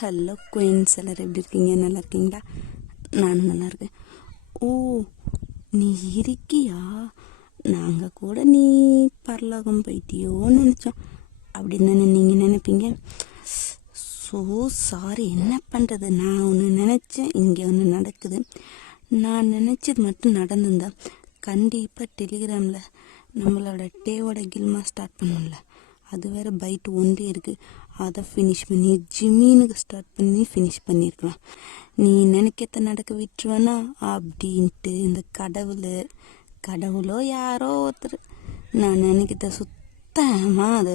Hello queens, எல்லோரும் எப்படி இருக்கீங்க? நல்லா இருக்கீங்களா? நானும் நல்லா இருக்கேன். ஓ, நீ இருக்கியா? நாங்கள் கூட நீ பரலோகம் போயிட்டியோன்னு நினச்சோம். அப்படின்னு தானே நீங்கள் நினைப்பீங்க. ஸோ சாரி, என்ன பண்ணுறது? நான் ஒன்று நினச்சேன், இங்கே ஒன்று நடக்குது. நான் நினச்சது மட்டும் நடந்திருந்தா கண்டிப்பாக டெலிகிராமில் நம்மளோட டேவோட கில்மா ஸ்டார்ட் பண்ணல. அது வேறு பைட் ஒன்றே இருக்குது. அதை ஃபினிஷ் பண்ணி ஜிம்மினுக்கு ஸ்டார்ட் பண்ணி ஃபினிஷ் பண்ணியிருக்கலாம். நீ நினைக்கிறத நடக்க விட்டுருவேனா அப்படின்ட்டு இந்த கடவுளோ யாரோ ஒருத்தர் நான் நினைக்கிறத சுத்தமாக அது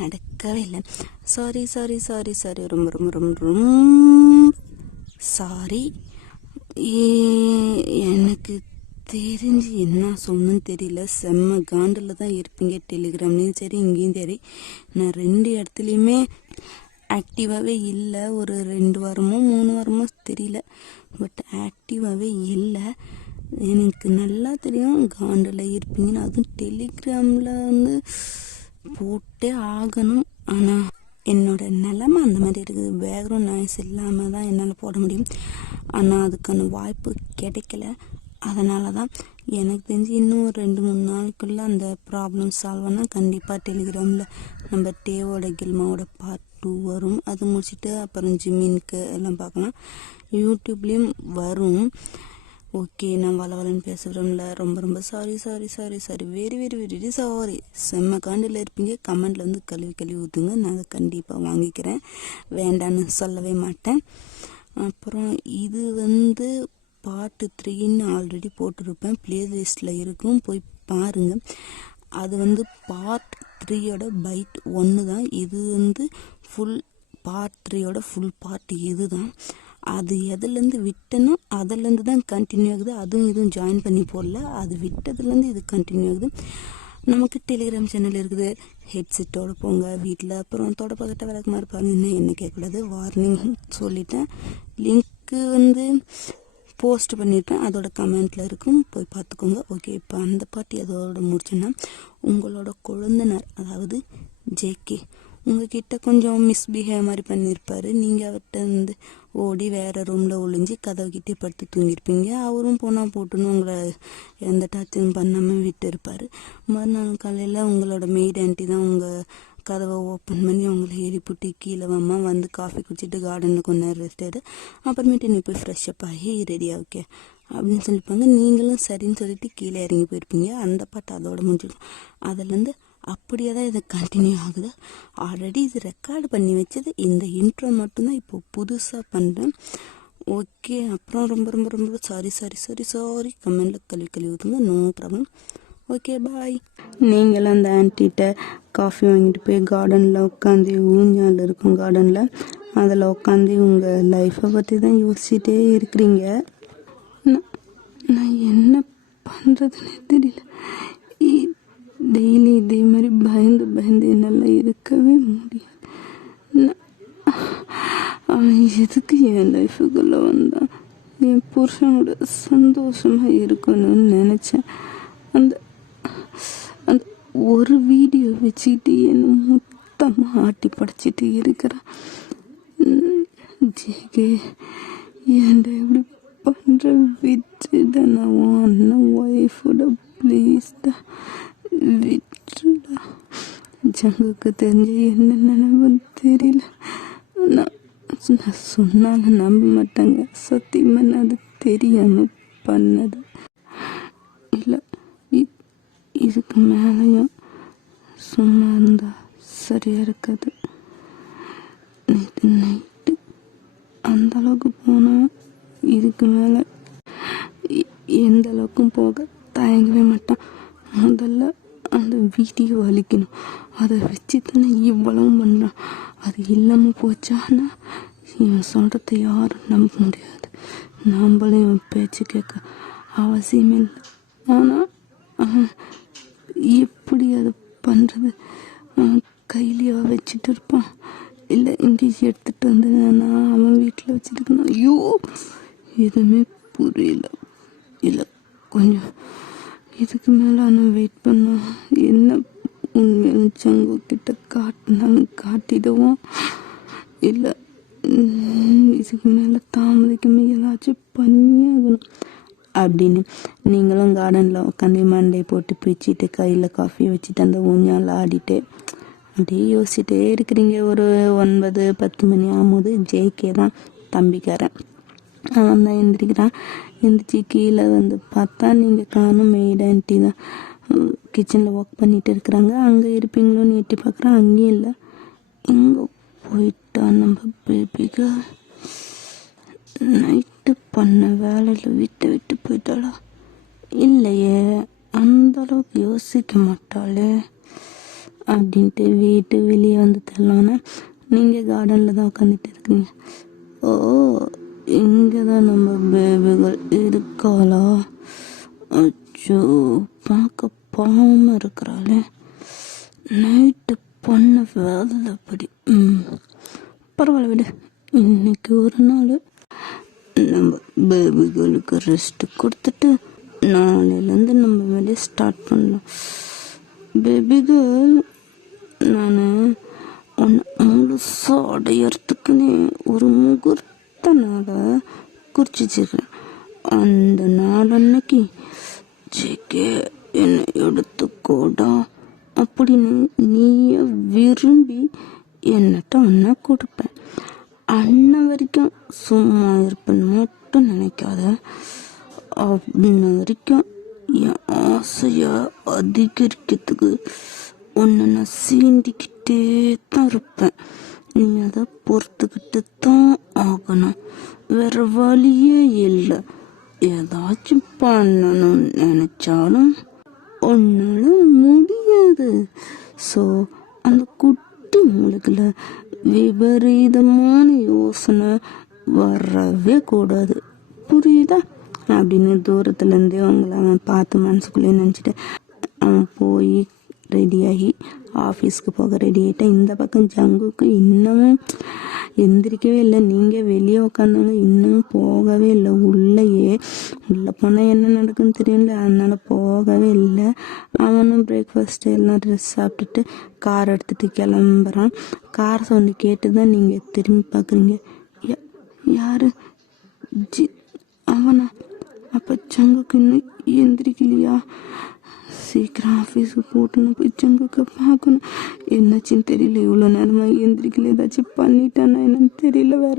நடக்கவே இல்லை. சாரி சாரி சாரி சாரி, ரொம்ப ரொம்ப ரொம்ப ரொம்ப சாரி. எனக்கு தெரிஞ்சு என்ன சொல்லணும்னு தெரியல. செம்ம காண்டில் தான் இருப்பீங்க. டெலிகிராம்லேயும் சரி, இங்கேயும் சரி. நான் 2 இடத்துலையுமே ஆக்டிவாகவே இல்லை. ஒரு 2 வாரமோ 3 வாரமோ தெரியல, பட் ஆக்டிவாகவே இல்லை. எனக்கு நல்லா தெரியும் காண்டில் இருப்பீங்கன்னு. அதுவும் டெலிகிராமில் போட்டே ஆகணும். ஆனால் என்னோட நிலைமை அந்த மாதிரி இருக்குது. பேக்ரவுண்ட் நாய்ஸ் இல்லாமல் தான் என்னால் போட முடியும். ஆனால் அதுக்கான வாய்ப்பு கிடைக்கல. அதனால தான் எனக்கு தெரிஞ்சு இன்னும் 2-3 நாளுக்குள்ளே அந்த ப்ராப்ளம் சால்வ் ஆனால் கண்டிப்பாக டெலிகிராமில் நம்ம டேவோட கில்மாவோட பார்ட் 2 வரும். அது முடிச்சுட்டு அப்புறம் ஜிம்மினுக்கு எல்லாம் பார்க்கலாம். யூடியூப்லேயும் வரும். ஓகே, நான் வளவலன்னு பேசுகிறோம்ல, ரொம்ப ரொம்ப sorry sorry sorry sorry, very very very sorry. செம்ம காண்டில் இருப்பீங்க. கமெண்டில் கழுவி ஊற்றுங்க, நான் கண்டிப்பாக வாங்கிக்கிறேன். வேண்டான்னு சொல்லவே மாட்டேன். அப்புறம் இது பார்ட் 3ன்னு ஆல்ரெடி போட்டிருப்பேன், பிளேலிஸ்டில் இருக்கும், போய் பாருங்கள். அது பார்ட் 3யோட பைட் 1 தான். இது ஃபுல் பார்ட் 3யோட ஃபுல் பார்ட் இது தான். அது எதுலேருந்து விட்டனோ அதுலேருந்து தான் கண்டினியூ ஆகுது. இதுவும் ஜாயின் பண்ணி போடல, அது விட்டதுலேருந்து இது கண்டினியூ ஆகுது. நமக்கு டெலிகிராம் சேனல் இருக்குது. ஹெட்செட்டோடு போங்க வீட்டில். அப்புறம் தொடப்பக்கட்ட விளக்கமாக இருப்பாங்க, என்ன கேட்கக்கூடாது, வார்னிங் சொல்லிட்டேன். லிங்க்கு போஸ்ட் பண்ணியிருப்பேன், அதோட கமெண்ட்டில் இருக்கும், போய் பார்த்துக்கோங்க. ஓகே, இப்போ அந்த பாட்டி அதோட முடிச்சுன்னா, உங்களோட கொழுந்தனர் அதாவது ஜேகே உங்ககிட்ட கொஞ்சம் மிஸ்பிஹேவ் மாதிரி பண்ணியிருப்பார். நீங்கள் அவர்கிட்ட ஓடி வேறு ரூமில் ஒளிஞ்சு கதவுக்கிட்டே படுத்து தூங்கியிருப்பீங்க. அவரும் போனால் போட்டுன்னு உங்களை எந்த டச்சும் பண்ணாமல் விட்டு இருப்பார். மறுநாள் காலையில் உங்களோட மெய்ட் ஆண்டி தான் உங்கள் கதவை ஓப்பன் பண்ணி அவங்கள எழுப்பிட்டு கீழே வந்து காஃபி குடிச்சிட்டு கார்டனில் கொஞ்ச நேரம் ரெஸ்ட் எடு, அப்புறமேட்டு நீ போய் ஃப்ரெஷ்அப் ஆகி ரெடியாக ஓகே அப்படின்னு சொல்லியிருப்பாங்க. நீங்களும் சரின்னு சொல்லிட்டு கீழே இறங்கி போயிருப்பீங்க. அந்த பாட்டு அதோட முடிஞ்சிடும். அதுலேருந்து அப்படியே தான் இது கண்டினியூ ஆகுது. ஆல்ரெடி இது ரெக்கார்டு பண்ணி வச்சது, இந்த இன்ட்ரோ மட்டும்தான் இப்போ புதுசாக பண்ணுறேன். ஓகே, அப்புறம் ரொம்ப ரொம்ப ரொம்ப சாரி சாரி சாரி சாரி. கமெண்டில் கழுவி ஊற்றுங்க, நோ ப்ராப்ளம். ஓகே, பாய். நீங்களும் அந்த ஆன்ட்டிகிட்ட காஃபி வாங்கிட்டு போய் கார்டனில் உட்காந்து, ஊஞ்சால் இருக்கும் கார்டனில், அதில் உட்காந்து உங்கள் லைஃப்பை பற்றி தான் யோசிச்சுட்டே இருக்கிறீங்க. நான் என்ன பண்ணுறதுன்னு தெரியல. டெய்லி இதே மாதிரி பயந்து என்னால் இருக்கவே முடியாது. அவன் எதுக்கு என் லைஃபுக்குள்ளே வந்தான்? என் புருஷனோட சந்தோஷமாக இருக்கணும்னு நினச்சேன். அந்த அந்த ஒரு வீடியோ வச்சுக்கிட்டு என்னை மொத்தமாக ஆட்டி படைச்சிட்டு இருக்கிறான். ஜேகே, ஏன்டா இப்படி பண்ணுற? விட்டுடா, நான் அண்ணன் ஒய்ஃபோட ப்ளீஸ்டா விட்டுடா. ஜங்குக்கு தெரிஞ்ச என்ன நினைவுன்னு தெரியல. நான் சொன்னாலும் நம்ப மாட்டாங்க. சத்தியமாக அது தெரியாமல் பண்ணது இல்லை. இதுக்கு மேலேயும் சும்மா இருந்தால் சரியாக இருக்காது. நேற்று நைட்டு அந்த அளவுக்கு போனால் இதுக்கு மேலே எந்த அளவுக்கும் போக தயங்கவே மாட்டான். முதல்ல அந்த வீடியோ அழிக்கணும், அதை வச்சு தானே இவ்வளவும் பண்ணுறான். அது இல்லாமல் போச்சான்னா இவன் சொல்கிறத யாரும் நம்ப முடியாது. நம்மளும் இவன் பேச்சு கேட்க அவசியமே இல்லை. ஆனால் எப்படி அதை பண்ணுறது? கையிலேயே வச்சுட்டு இருப்பான், இல்லை இங்கேயும் எடுத்துகிட்டு வந்து நான் அவன் வீட்டில் வச்சுருக்கணும். ஐயோ, எதுவுமே புரியல. இல்லை, கொஞ்சம் இதுக்கு மேலே நான் வெயிட் பண்ணோம். என்ன உண்மையிலும் சங்குக்கிட்ட காட்டினாலும் காட்டிடுவோம், இல்லை இதுக்கு மேலே தாமதிக்காம ஏதாச்சும் பண்ணியாகணும் அப்படின்னு நீங்களும் கார்டனில் உட்காந்து மண்டே போட்டு பிரிச்சுட்டு கையில் காஃபி வச்சுட்டு அந்த ஊஞ்சால் ஆடிட்டு அப்படியே யோசிச்சுட்டே இருக்கிறீங்க. ஒரு 9-10 மணி ஆகும்போது ஜேகே தான் தம்பிக்காரன், அவன் தான் எந்திரிக்கிறான். எந்திரிச்சு கீழே வந்து பார்த்தா நீங்கள் காணும் மெய்ட் ஆன்ட்டி தான் கிச்சனில் ஒர்க் பண்ணிட்டு இருக்கிறாங்க. அங்கே இருப்பீங்களோன்னு எட்டி பார்க்குறான், அங்கேயும் இல்லை. எங்கே போயிட்டா நம்ம பேபிக்கு? நைட்டு பண்ண வேலையில் விட்டு போயிட்டாளா? இல்லையே, அந்த அளவுக்கு யோசிக்க மாட்டாளே அப்படின்ட்டு வீட்டு வெளியே வந்து தரலான்னா நீங்கள் கார்டனில் தான் உட்காந்துட்டு இருக்கீங்க. ஓ, இங்கே தான் நம்ம பேபிகள் இருக்காளா? அச்சோ, பார்க்க பாவமாக இருக்கிறாளே. நைட்டு பண்ண வேலை அப்படி. பரவாயில்ல விடு, இன்னைக்கு ஒரு நாள் நம்ம பேபிகளுக்கு ரெஸ்ட் கொடுத்துட்டு நாளையிலேருந்து நம்ம வேலையை ஸ்டார்ட் பண்ணலாம். பேபிகள், நான் ஒன்று முழுசாக அடையறதுக்குன்னு ஒரு முகூர்த்த நாளை குறிச்சிச்சிருக்கேன். அந்த நாள் அன்னைக்கு ஜேகே என்னை எடுத்துக்கோடா அப்படின்னு நீயே விரும்பி என்னட்ட அண்ணா கொடுப்பேன். அண்ணன் வரைக்கும் சும்மா இருப்பேன்னு மட்டும் நினைக்காத. அப்படின்ன வரைக்கும் என் ஆசையை அதிகரிக்கிறதுக்கு ஒன்று நான் சீண்டிக்கிட்டே தான் இருப்பேன். நீ அதை பொறுத்துக்கிட்டு தான் ஆகணும், வேற வழியே இல்லை. ஏதாச்சும் பண்ணணும்னு நினைச்சாலும் உன்னால முடியாது. ஸோ அந்த குட்டி மூளைக்குள்ள விபரீதமான யோசனை வரவே கூடாது, புரியுதா? அப்படின்னு தூரத்துலேருந்தே அவங்கள அவன் பார்த்து மனசுக்குள்ளேயே நினச்சிட்டு அவன் போய் ரெடியாகி ஆஃபீஸ்க்கு போக ரெடி ஆகிட்டேன். இந்த பக்கம் ஜங்குக்கு இன்னமும் எந்திரிக்கவே இல்லை. நீங்கள் வெளியே உட்காந்தவங்க இன்னமும் போகவே இல்லை. உள்ளே போனால் என்ன நடக்குன்னு தெரியல, அதனால் போகவே இல்லை. அவனும் பிரேக்ஃபாஸ்ட்டு எல்லாம் ட்ரெஸ் சாப்பிட்டுட்டு கார் எடுத்துகிட்டு கிளம்புறான். கார் சவுண்டு கேட்டு தான் நீங்கள் திரும்பி பார்க்குறீங்க. யார்? அவனா? அப்போ ஜங்குக்கு இன்னும் எந்திரிக்கலையா? சீக்கிரம் ஆஃபீஸுக்கு போட்டுன்னு போய் ஜங்குக்கு பார்க்கணும். என்னாச்சுன்னு தெரியல, இவ்வளோ நேரமாக எந்திரிக்கல, ஏதாச்சும் பண்ணிட்டானா என்னன்னு தெரியல வேற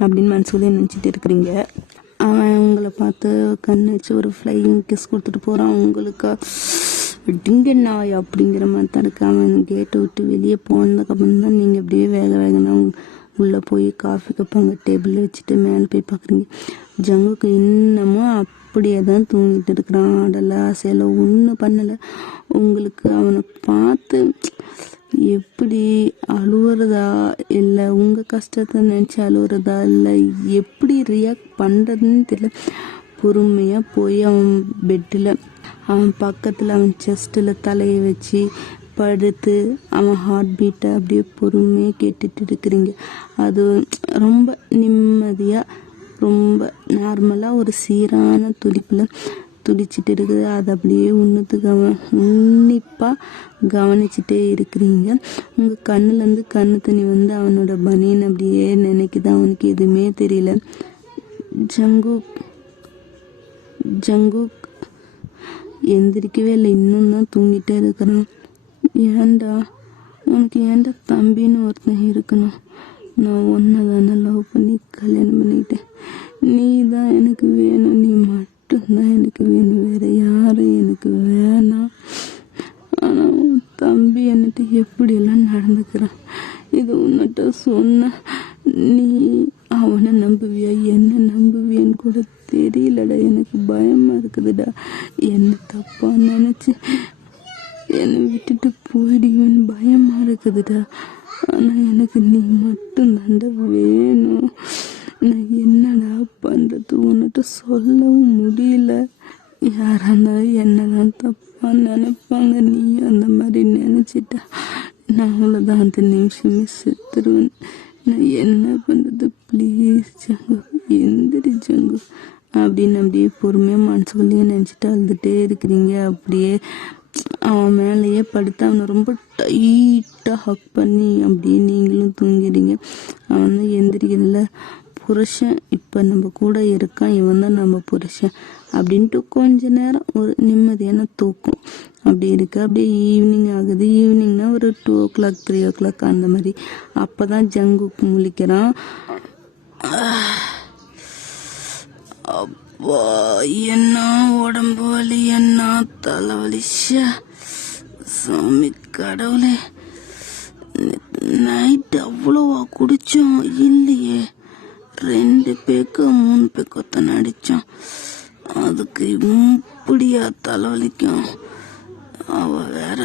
அப்படின்னு மனசுக்குள்ளே நினச்சிட்டு இருக்கிறீங்க. அவன் உங்களை பார்த்து கண்ணடிச்சு ஒரு ஃப்ளையிங் கிஸ் கொடுத்துட்டு போகிறான். உங்களுக்கு டிங்க நாய் அப்படிங்கிற மாதிரி தான் இருக்கு. அவன் கேட்டை விட்டு வெளியே போனதுக்கப்புறம் தான் நீங்கள் அப்படியே வேகனா உள்ளே போய் காஃபி கப் அங்கே டேபிளில் வச்சுட்டு மேலே போய் பார்க்குறீங்க. ஜங்குக்கு இன்னமும் அப்படியே தான் தூங்கிட்டு இருக்கிறான். அதெல்லாம் ஆசையில் ஒன்றும் பண்ணலை. உங்களுக்கு அவனை பார்த்து எப்படி அழுவுறதா இல்லை உங்கள் கஷ்டத்தை நினச்சி அழுவுறதா இல்லை எப்படி ரியாக்ட் பண்ணுறதுன்னு தெரியல. பொறுமையாக போய் அவன் பெட்டில் அவன் பக்கத்தில் அவன் செஸ்ட்டில் தலையை வச்சு படுத்து அவன் ஹார்ட் பீட்டை அப்படியே பொறுமையாக கேட்டுட்டு இருக்கிறீங்க. அது ரொம்ப நிம்மதியாக ரொம்ப நார்மலாக ஒரு சீரான துடிப்பில் துடிச்சிட்டு இருக்குது. அதை அப்படியே உன்னிப்பாக கவனிச்சுட்டே இருக்கிறீங்க. உங்கள் கண்ணுலேருந்து கண்ணு தண்ணி வந்து அவனோட பனியன் அப்படியே நினைக்குது. அவனுக்கு எதுவுமே தெரியல. ஜங்குக் எந்திரிக்கவே இல்லை, இன்னும் தான் தூங்கிட்டே இருக்கிறான். ஏன்டா உனக்கு ஏன்டா தம்பின்னு ஒருத்தன் இருக்கணும்? நான் ஒன்றை தானே லவ் பண்ணி கல்யாணம் பண்ணிக்கிட்டேன். நீ தான் எனக்கு வேணும், நீ மட்டும்தான் எனக்கு வேணும், வேறு யாரும் எனக்கு வேணாம். ஆனால் உன் தம்பி என்னட்டு எப்படியெல்லாம் நடந்துக்கிறான். இது உன்னிட்ட சொன்ன நீ அவனை நம்புவியா என்ன நம்புவியான்னு கூட தெரியலடா. எனக்கு பயமாக இருக்குதுடா. என்ன தப்பாக நினச்சி என்னை விட்டுட்டு போயிடுவேன்னு பயமாக இருக்குதுடா. ஆனால் எனக்கு நீ மட்டும் தாண்டா வேணும். நான் என்னடா பண்ணுறது உன்னிட்ட சொல்லவும் முடியல. யாராக இருந்தாலும் என்னதான் தப்பாக நினைப்பாங்க. நீ அந்த மாதிரி நினச்சிட்டா நான் அவ்வளோதான், அந்த நிமிஷமே செத்துருவேன். நான் என்ன பண்ணுறது? ப்ளீஸ் ஜங்கு, எந்திரி ஜங்கு அப்படின்னு அப்படியே பொறுமையாக மனசுக்குள்ளேயே நினச்சிட்டு அழுதுகிட்டே இருக்கிறீங்க. அப்படியே அவன் மேலேயே படுத்து அவனை ரொம்ப டைட்டாக ஹக் பண்ணி அப்படியே நீங்களும் தூங்கிடுங்க. அவன் தான் எந்திரிக்கல, புருஷன் இப்போ நம்ம கூட இருக்கான், இவன் தான் நம்ம புருஷன் அப்படின்ட்டு கொஞ்ச நேரம் ஒரு நிம்மதியான தூக்கம் அப்படி இருக்கு. அப்படியே ஈவினிங் ஆகுது. ஈவினிங்னா ஒரு 2 o'clock 3 o'clock அந்த மாதிரி. அப்போ தான் ஜங்குக்கு முழிக்கிறான். அப்பா என்ன உடம்பு வலி, என்ன தலைவலி, சாமி கடவுளே, நைட்டு அவ்வளோவா குடிச்சோம் இல்லையே, 2 பேக்கோ 3 பேக்கோ தான் அடித்தோம், அதுக்கு இப்படியா தலைவலிக்கும். அவ வேற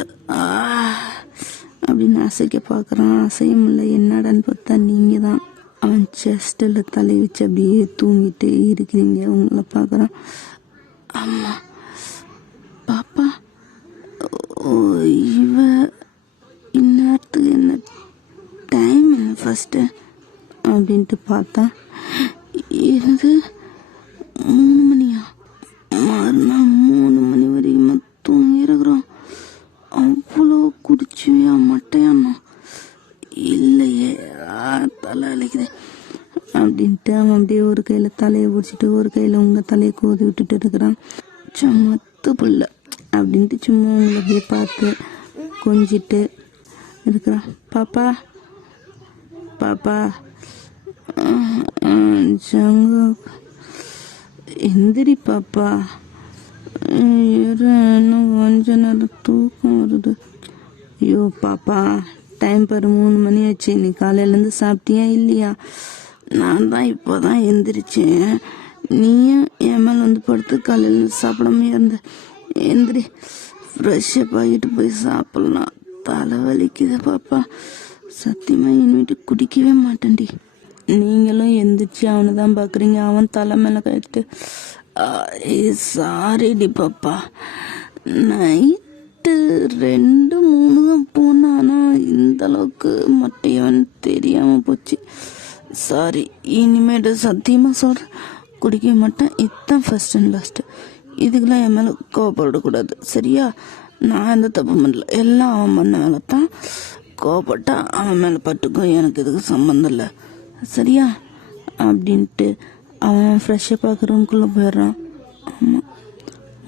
அப்படின்னு அசைக்க பார்க்குறான், அசைய முடியல. என்னடான்னு பார்த்தா நீங்கள் தான். அவன் செஸ்டில் தலை வச்சு அப்படியே தூங்கிட்டு இருக்கிறீங்க. உங்களை பார்க்குறான். அம்மா பாப்பா, இவ இந்நேரத்துக்கு என்ன டைம் என்ன ஃபஸ்ட்டு அப்படின்ட்டு பார்த்தா, என்னது 3 மணியா? மறுநாள் 3 மணி வரைக்கும் தூங்கிருக்கிறோம். அவ்வளோ குடிச்சுவியா மட்டையானோ? இல்லையே, தலை அழைக்குது அப்படின்ட்டு அவன் அப்படியே ஒரு கையில் தலையை பிடிச்சிட்டு ஒரு கையில் உங்கள் தலையை கோதி விட்டுட்டு இருக்கிறான். சும்மாத்து பிள்ளை அப்படின்ட்டு சும்மா உங்களை அப்படியே பார்த்து கொஞ்சிட்டு இருக்கிறான். பாப்பா பாப்பா, ஜங்கு எந்திரி பாப்பா, இன்னும் கொஞ்ச நேரம் தூக்கம் வருது. ஐயோ பாப்பா, டைம் பாரு 3 மணி ஆச்சு. நீ காலையிலேருந்து சாப்பிட்டியா இல்லையா? நான் தான் இப்போ தான் எந்திரிச்சேன். நீயும் என் மேலே வந்து படுத்து காலையில் சாப்பிடாம இருந்த. எந்திரி, ஃப்ரெஷ்ஷப் ஆகிட்டு போய் சாப்பிட்லாம். தலை வலிக்குது பாப்பா, சத்தியமாக இனிமேட்டு குடிக்கவே மாட்டேன்டி. நீங்களும் எந்திரிச்சு அவனை தான் பார்க்குறீங்க. அவன் தலை மேலே கட்டு. சாரிடி பாப்பா, நைட்டு 2 3 தான் போனானா, இந்த அளவுக்கு மட்டையவன் தெரியாமல் போச்சு. சாரி, இனிமேட்டு சத்தியமாக சொல்கிறேன், குடிக்க மாட்டேன். இதுதான் ஃபர்ஸ்ட் அண்ட் லாஸ்ட்டு. இதுக்கெல்லாம் என் மேலே கோவப்படக்கூடாது, சரியா? நான் எந்த தப்பு பண்ணல, எல்லாம் அவன் பண்ண வேலை தான். கோவப்பட்டா அவன் மேலே பட்டுக்கும், எனக்கு இதுக்கு சம்மந்தம் இல்லை, சரியா? அப்படின்ட்டு அவன் ஃப்ரெஷ்ஷாக பார்க்குற ரூம்குள்ளே போயிடுறான். ஆமாம்,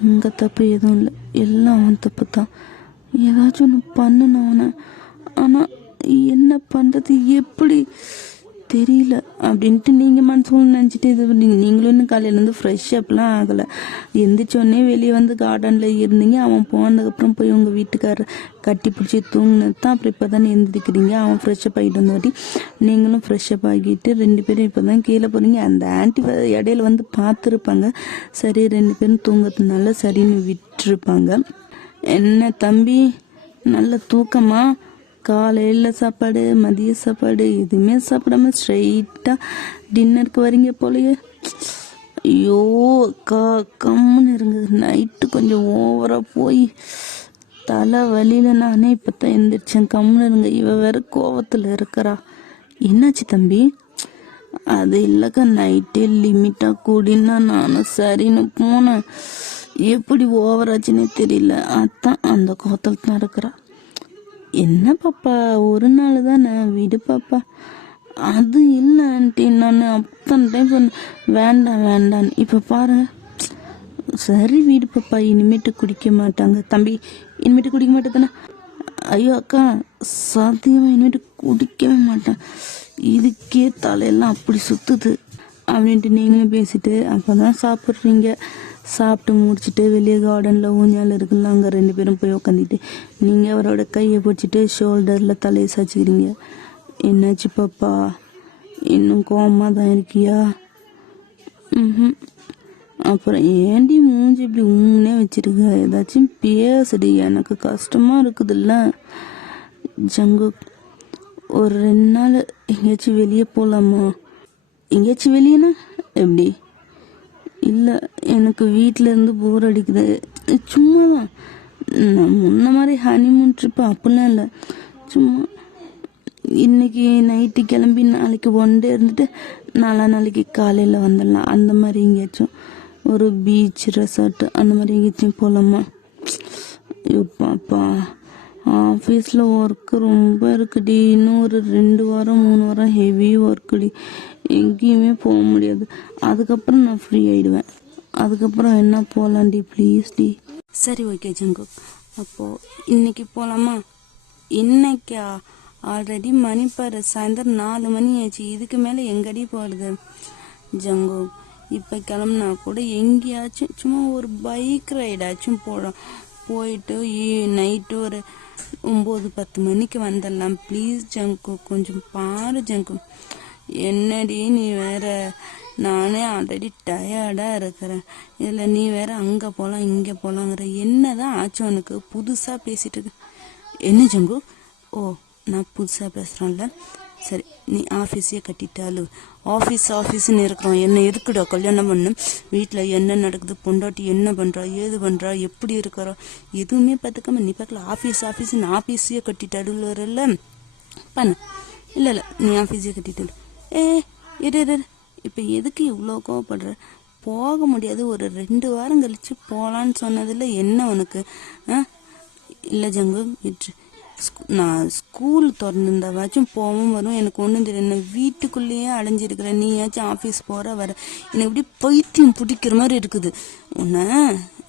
உங்கள் தப்பு எதுவும் இல்லை, எல்லாம் அவன் தப்பு தான். ஏதாச்சும் ஒன்று பண்ணணும் அவனை, ஆனால் என்ன பண்ணுறது எப்படி தெரியல அப்படின்ட்டு நீங்கள் மனசுல நினச்சிட்டு இது பண்ணீங்க. நீங்களும் இன்னும் காலையிலேருந்து ஃப்ரெஷ்ஷப்லாம் ஆகலை. எந்திரிச்சோடனே வெளியே வந்து கார்டனில் இருந்தீங்க. அவன் போனதுக்கப்புறம் போய் உங்கள் வீட்டுக்காரர் கட்டி பிடிச்சி தூங்கினது தான். அப்புறம் இப்போ தானே எந்திரிக்கிறீங்க. அவன் ஃப்ரெஷ்ஷப் ஆகிட்டு வந்தவாட்டி நீங்களும் ஃப்ரெஷ்ஷப் ஆகிட்டு 2 பேரும் இப்போ தான் கீழே போகிறீங்க. அந்த ஆன்ட்டி இடையில வந்து பார்த்துருப்பாங்க. சரி 2 பேரும் தூங்கிறதுனால சரின்னு விட்டுருப்பாங்க. என்ன தம்பி, நல்ல தூக்கமா? காலையில் சாப்பாடு மதிய சாப்பாடு எதுவுமே சாப்பிடாம ஸ்ட்ரைட்டாக டின்னருக்கு வரீங்க போலையே. ஐயோ கம்முன்னு இருங்க, நைட்டு கொஞ்சம் ஓவராக போய் தலை வலியில் நானே இப்போ தான் எந்திரிச்சேன். கம்முன்னு இருங்க. இவ வேற கோவத்தில் இருக்கிறா. என்னாச்சு தம்பி? அது இல்லைக்கா, நைட்டே லிமிட்டாக கூடினா நானும் சரின்னு போனேன். எப்படி ஓவராச்சுன்னே தெரியல, அதான் அந்த கோவத்தில் தான் இருக்கிறா. என்ன பாப்பா, ஒரு நாள் தானே, விடு பாப்பா. அது இல்லை ஆண்டி, நான் அத்தனை டைம் சொன்னேன் வேண்டாம் வேண்டான்னு. இப்போ பாருங்க, சரி வீடு பாப்பா, இனிமேட்டு குடிக்க மாட்டாங்க. தம்பி இனிமேட்டு குடிக்க மாட்டேன் தானே? ஐயோ அக்கா, சத்தியமாக இனிமேட்டு குடிக்கவே மாட்டேன், இதுக்கே தலையெல்லாம் அப்படி சுற்றுது அப்படின்ட்டு நீங்களும் பேசிட்டு அப்போ தான் சாப்பிட்றீங்க. சாப்பிட்டு முடிச்சுட்டு வெளியே கார்டனில் ஊஞ்சால் இருக்குல்ல, அங்கே 2 பேரும் போய் உக்காந்துட்டு நீங்கள் அவரோட கையை பிடிச்சிட்டு ஷோல்டரில் தலையை சாய்ச்சிக்கிறீங்க. என்னாச்சு பாப்பா, இன்னும் கோவமாக தான் இருக்கியா? அப்புறம் ஏண்டி மூஞ்சி இப்படி ஊனே வச்சிருக்க? ஏதாச்சும் பேசுடி, எனக்கு கஷ்டமாக இருக்குதுல்ல. ஜங்கு, ஒரு 2 நாள் எங்கேயாச்சும் வெளியே போகலாமா? எங்கேயாச்சும் வெளியேனா எப்படி? இல்லை, எனக்கு வீட்டில் இருந்து போர் அடிக்குது. சும்மா தான், நான் முன்ன மாதிரி ஹனிமூன் ட்ரிப்பு அப்படிலாம் இல்லை. சும்மா இன்னைக்கு நைட்டு கிளம்பி நாளைக்கு 1 day இருந்துட்டு நாளைக்கு காலையில் வந்துடலாம். அந்த மாதிரி எங்கேயாச்சும் ஒரு பீச் ரெசார்ட்டு அந்த மாதிரி எங்கேயாச்சும் போகலாமா? பாப்பா ஆஃபீஸில் ஒர்க்கு ரொம்ப இருக்குடி. இன்னும் ஒரு 2 வாரம் 3 வாரம் ஹெவி ஒர்க்குடி. எங்கேயுமே போக முடியாது. அதுக்கப்புறம் நான் ஃப்ரீ ஆயிடுவேன். அதுக்கப்புறம் என்ன போகலாண்டி ப்ளீஸ் டி. சரி ஓகே ஜங்கு, அப்போது இன்னைக்கு போகலாமா? இன்னைக்கா? ஆல்ரெடி மணி பாரு, சாயந்தரம் 4 மணி ஆச்சு. இதுக்கு மேலே எங்கடி போகிறது ஜங்கு? இப்போ கிளம்புனா கூட எங்கேயாச்சும் சும்மா ஒரு பைக் ரைடாச்சும் போகலாம். போயிட்டு நைட்டு ஒரு 9-10 மணிக்கு வந்துடலாம். ப்ளீஸ் ஜங்கு, கொஞ்சம் பாரு ஜங்கு. என்னடி நீ வேற, நானே ஆல்ரெடி டயர்டாக இருக்கிறேன். இதில் நீ வேற அங்கே போகலாம் இங்கே போகலாங்கிற. என்னதான் ஆச்சு உனக்கு? புதுசாக பேசிட்டு இருக்கு. என்ன ஜங்கு? ஓ, நான் புதுசாக பேசுகிறேன்ல. சரி, நீ ஆஃபீஸே கட்டிட்டாலும் ஆஃபீஸ்ன்னு இருக்கிறோம். என்ன இருக்குடா கல்யாணம் பண்ணு? வீட்டில் என்ன நடக்குது, பொண்டாட்டி என்ன பண்ணுறா, ஏது பண்ணுறா, எப்படி இருக்கிறா, எதுவுமே பார்த்துக்காம நீ பார்க்கல ஆஃபீஸ்ன்னு ஆஃபீஸையே கட்டிட்டாடுல பண்ண. இல்லை நீ ஆஃபீஸே கட்டிட்டாlu. இரு இப்போ எதுக்கு இவ்வளோ கோவப்படுற? போக முடியாது. ஒரு 2 வாரம் கழிச்சு போகலான்னு சொன்னதில் என்ன உனக்கு? இல்லை ஜங்கு, விட்டு. நான் ஸ்கூல் திறந்துருந்தாவாச்சும் போகவும் வரும். எனக்கு ஒன்றும் தெரியல. வீட்டுக்குள்ளேயே அடைஞ்சிருக்கிறேன். நீயாச்சும் ஆஃபீஸ் போகிற வர. எனக்கு இப்படி பைத்தியம் பிடிக்கிற மாதிரி இருக்குது உன்னை.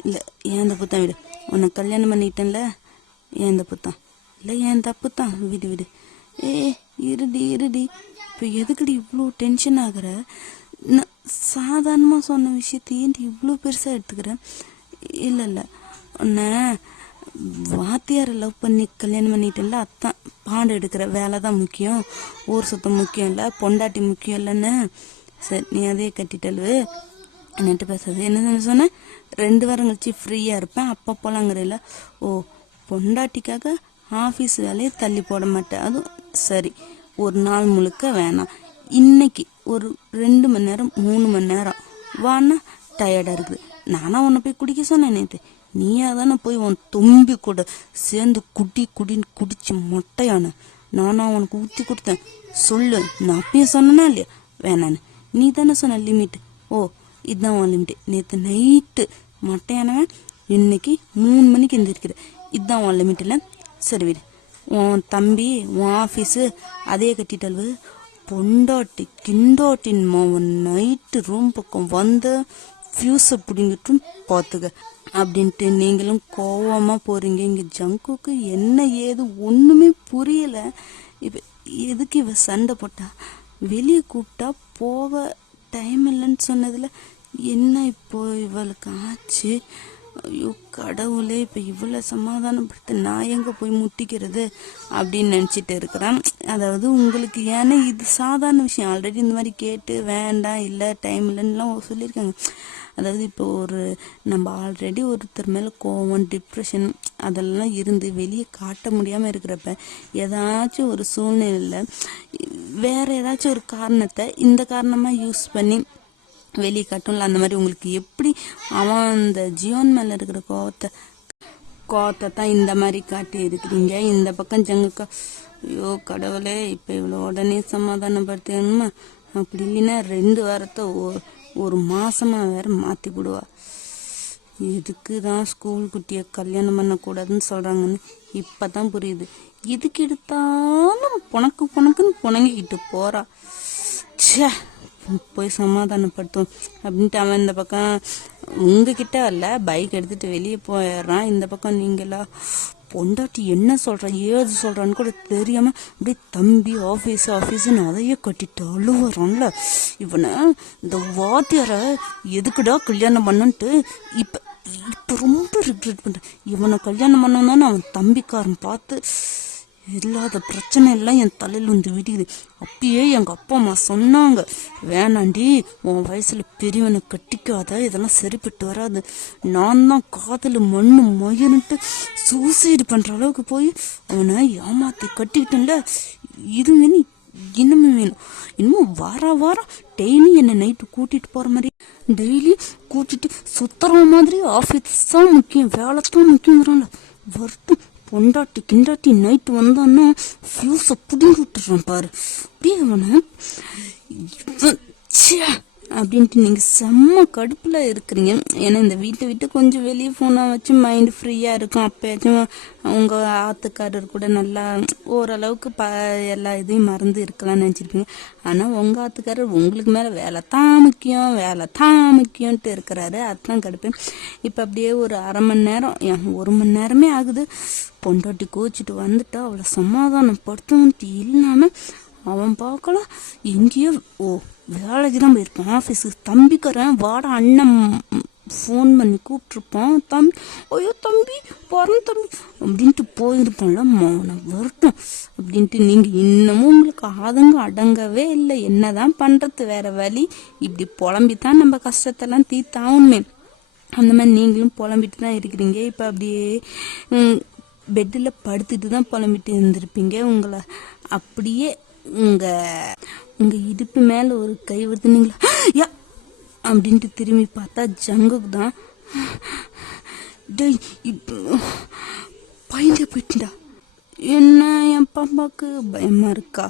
இல்லை ஏன் தப்பு தான், விடு. உன்னை கல்யாணம் பண்ணிக்கிட்டேன்ல, ஏன் தப்பு தான். இல்லை ஏன் தப்பு தான், விடு. இருடி. இப்போ எதுக்குடி இவ்வளோ டென்ஷன் ஆகுற? நான் சாதாரணமாக சொன்ன விஷயத்தையும் இவ்வளோ பெருசாக எடுத்துக்கிறேன். இல்லை உன்னை வாத்தியாரை லவ் பண்ணி கல்யாணம் பண்ணிட்டேன்ல, அத்தான் பாண்டு எடுக்கிற வேலை தான் முக்கியம், ஊர் சுத்தம் முக்கியம் இல்லை, பொண்டாட்டி முக்கியம் இல்லைன்னு. சரி, நீ அதே கட்டிட்டலு. என்னட்டு பேசுறது? என்ன சொன்னேன்? 2 வாரம் கழிச்சு ஃப்ரீயாக இருப்பேன், அப்போ போலாங்கிறல்ல. ஓ, பொண்டாட்டிக்காக ஆஃபீஸ் வேலையை தள்ளி போட மாட்டேன். அதுவும் சரி, ஒரு நாள் முழுக்க வேணாம். இன்னைக்கு ஒரு 2 மணி நேரம் 3 மணி நேரம் வானா டயர்டாக இருக்குது. நானா உன்னை போய் குடிக்க சொன்னேன் நேற்று? நீயா தானே போய் உன் தும்பி கூட சேர்ந்து குடின்னு குடிச்சு மொட்டையான. நானா உனக்கு ஊற்றி கொடுத்தேன்? சொல்லு, நான் அப்பயும் சொன்னேன்னா இல்லையா வேணான்னு? நீ தானே சொன்ன லிமிட். ஓ, இதுதான் உன் லிமிட்டு. நேற்று நைட்டு மொட்டையானவன் இன்னைக்கு 3 மணிக்கு எந்திரிக்கிற. இதுதான் உன் லிமிட் இல்லை? சரி விடு. உன் தம்பி உன் ஆஃபீஸு அதே கட்டிட்டல்வு. பொண்டாட்டி கிண்டாட்டின் மாவன் நைட்டு ரூம் பக்கம் வந்து ஃபியூஸை பிடிங்கிட்டும் பார்த்துக்க அப்படின்ட்டு நீங்களும் கோவமாக போகிறீங்க. இங்கே ஜங்குக்கு என்ன ஏது ஒன்றுமே புரியலை. இப்போ எதுக்கு இவ சண்டை போட்டா? வெளியே கூப்பிட்டா போக டைம் இல்லைன்னு சொன்னதில் என்ன இப்போ இவளுக்கு ஆச்சு? ஐயோ கடவுளே, இப்போ இவ்வளோ சமாதானப்படுத்த நான் எங்கே போய் முட்டிக்கிறது அப்படின்னு நினச்சிட்டு இருக்கிறேன். அதாவது உங்களுக்கு ஏன்னா இது சாதாரண விஷயம். ஆல்ரெடி இந்த மாதிரி கேட்டு வேண்டாம் இல்லை டைம் இல்லைன்னுலாம் சொல்லியிருக்காங்க. அதாவது இப்போ நம்ம ஆல்ரெடி ஒருத்தர் மேலே கோவம் டிப்ரெஷன் அதெல்லாம் இருந்து வெளியே காட்ட முடியாமல் இருக்கிறப்ப ஏதாச்சும் ஒரு சூழ்நிலையில் வேற ஏதாச்சும் ஒரு காரணத்தை இந்த காரணமாக யூஸ் பண்ணி வெளியே காட்டும்ல, அந்த மாதிரி உங்களுக்கு எப்படி அவன் அந்த ஜியோன் மேலே இருக்கிற கோவத்தை தான் இந்த மாதிரி காட்டி இருக்கிறீங்க. இந்த பக்கம் ஜங்குக்கா, ஐயோ கடவுளே, இப்போ இவ்வளோ உடனே சமாதானப்படுத்தணுமா? அப்படி இல்லைன்னா 2 வாரத்தை ஒரு மாசமா வேற மாற்றி விடுவா. எதுக்கு தான் ஸ்கூல் குட்டியை கல்யாணம் பண்ணக்கூடாதுன்னு சொல்கிறாங்கன்னு இப்போ தான் புரியுது. எதுக்கு எடுத்தாலும் புணக்குன்னு புணங்கிக்கிட்டு போகிறா. ச்சே, போய் சமாதானப்படுத்தும் அப்படின்ட்டு அவன் இந்த பக்கம் உங்ககிட்ட இல்லை பைக் எடுத்துகிட்டு வெளியே போயிடுறான். இந்த பக்கம் நீங்களா பொண்டாட்டி என்ன சொல்கிறா ஏது சொல்கிறான்னு கூட தெரியாமல் அப்படியே தம்பி ஆஃபீஸுன்னு அதையே கட்டிட்டு அழுவுறான்ல. இவனை இந்த வாத்தியாரை எதுக்குடா கல்யாணம் பண்ணன்ட்டு இப்போ ரொம்ப ரிக்ரெட் பண்ணுறேன். இவனை கல்யாணம் பண்ணோன்னு அவன் தம்பிக்காரன் பார்த்து இல்லாத பிரச்சனை எல்லாம் என் தலையில் வந்து விடுது. அப்பயே எங்கள் அப்பா அம்மா சொன்னாங்க, வேணாண்டி உன் வயசில் பெரியவனை கட்டிக்காத, இதெல்லாம் சரிப்பட்டு வராது. நான் தான் காதல் மண்ணு மயனுட்டு சூசைடு பண்ணுற அளவுக்கு போய் அவனை ஏமாற்றி கட்டிக்கிட்டேன்ல. இது வேணும் இன்னுமே வேணும். இன்னும் வாரம் டெய்லி என்னை நைட்டு கூட்டிகிட்டு போகிற மாதிரி டெய்லி கூட்டிட்டு சுத்துற மாதிரி ஆஃபீஸ் தான் முக்கியம், வேலை தான் முக்கியங்கிறான்ல. வருத்தம் பொண்டாட்டி கிண்டாட்டி நைட்டு வந்தான்னா ஃபியூஸை பிடிங்கி விட்டுறான் பாரு. அப்படியே அவனை அப்படின்ட்டு நீங்கள் செம்ம கடுப்பில் இருக்கிறீங்க. ஏன்னா இந்த வீட்டை விட்டு கொஞ்சம் வெளியே ஃபோனாக வச்சு மைண்டு ஃப்ரீயாக இருக்கும். அப்போயாச்சும் உங்கள் ஆத்துக்காரர் கூட நல்லா ஓரளவுக்கு எல்லா இதையும் மறந்து இருக்கலாம்னு நினச்சிருப்பீங்க. ஆனால் உங்கள் ஆத்துக்காரர் உங்களுக்கு மேலே வேலை தான் முக்கியம்ன்ட்டு இருக்கிறாரு. அதுதான் கடுப்பு. இப்போ அப்படியே ஒரு அரை மணி நேரம் 1 மணி நேரமே ஆகுது. பொண்டாட்டி கோச்சிட்டு வந்துட்டா அவளை சமாதானப்படுத்தவும் இல்லாமல் அவன் பார்க்கலாம் எங்கேயோ வேலைக்கு தான் போயிருப்பான் ஆஃபீஸுக்கு. தம்பிக்கிறேன் வாடா அண்ணன் ஃபோன் பண்ணி கூப்பிட்ருப்பான். ஐயோ தம்பி போகிறேன் தம்பி அப்படின்ட்டு போயிருப்பான்ல. நான் வரட்டும் அப்படின்ட்டு நீங்கள் இன்னமும் உங்களுக்கு அடங்கவே இல்லை. என்னதான் பண்ணுறது, வேற வழி. இப்படி புலம்பித்தான் நம்ம கஷ்டத்தெல்லாம் தீர்த்தாவுமே. அந்த மாதிரி நீங்களும் புலம்பிட்டு தான் இருக்கிறீங்க. இப்போ அப்படியே பெட்டில் படுத்துட்டு தான் புலம்பிட்டு இருந்திருப்பீங்க. உங்களை அப்படியே உங்க இடுப்பு மேல ஒரு கை வருதுனீங்களா யா அப்படின்ட்டு திரும்பி பார்த்தா ஜங்குக்கு தான். பயந்தே போயிட்டுடா. என்ன என் பாப்பாக்கு பயமா இருக்கா?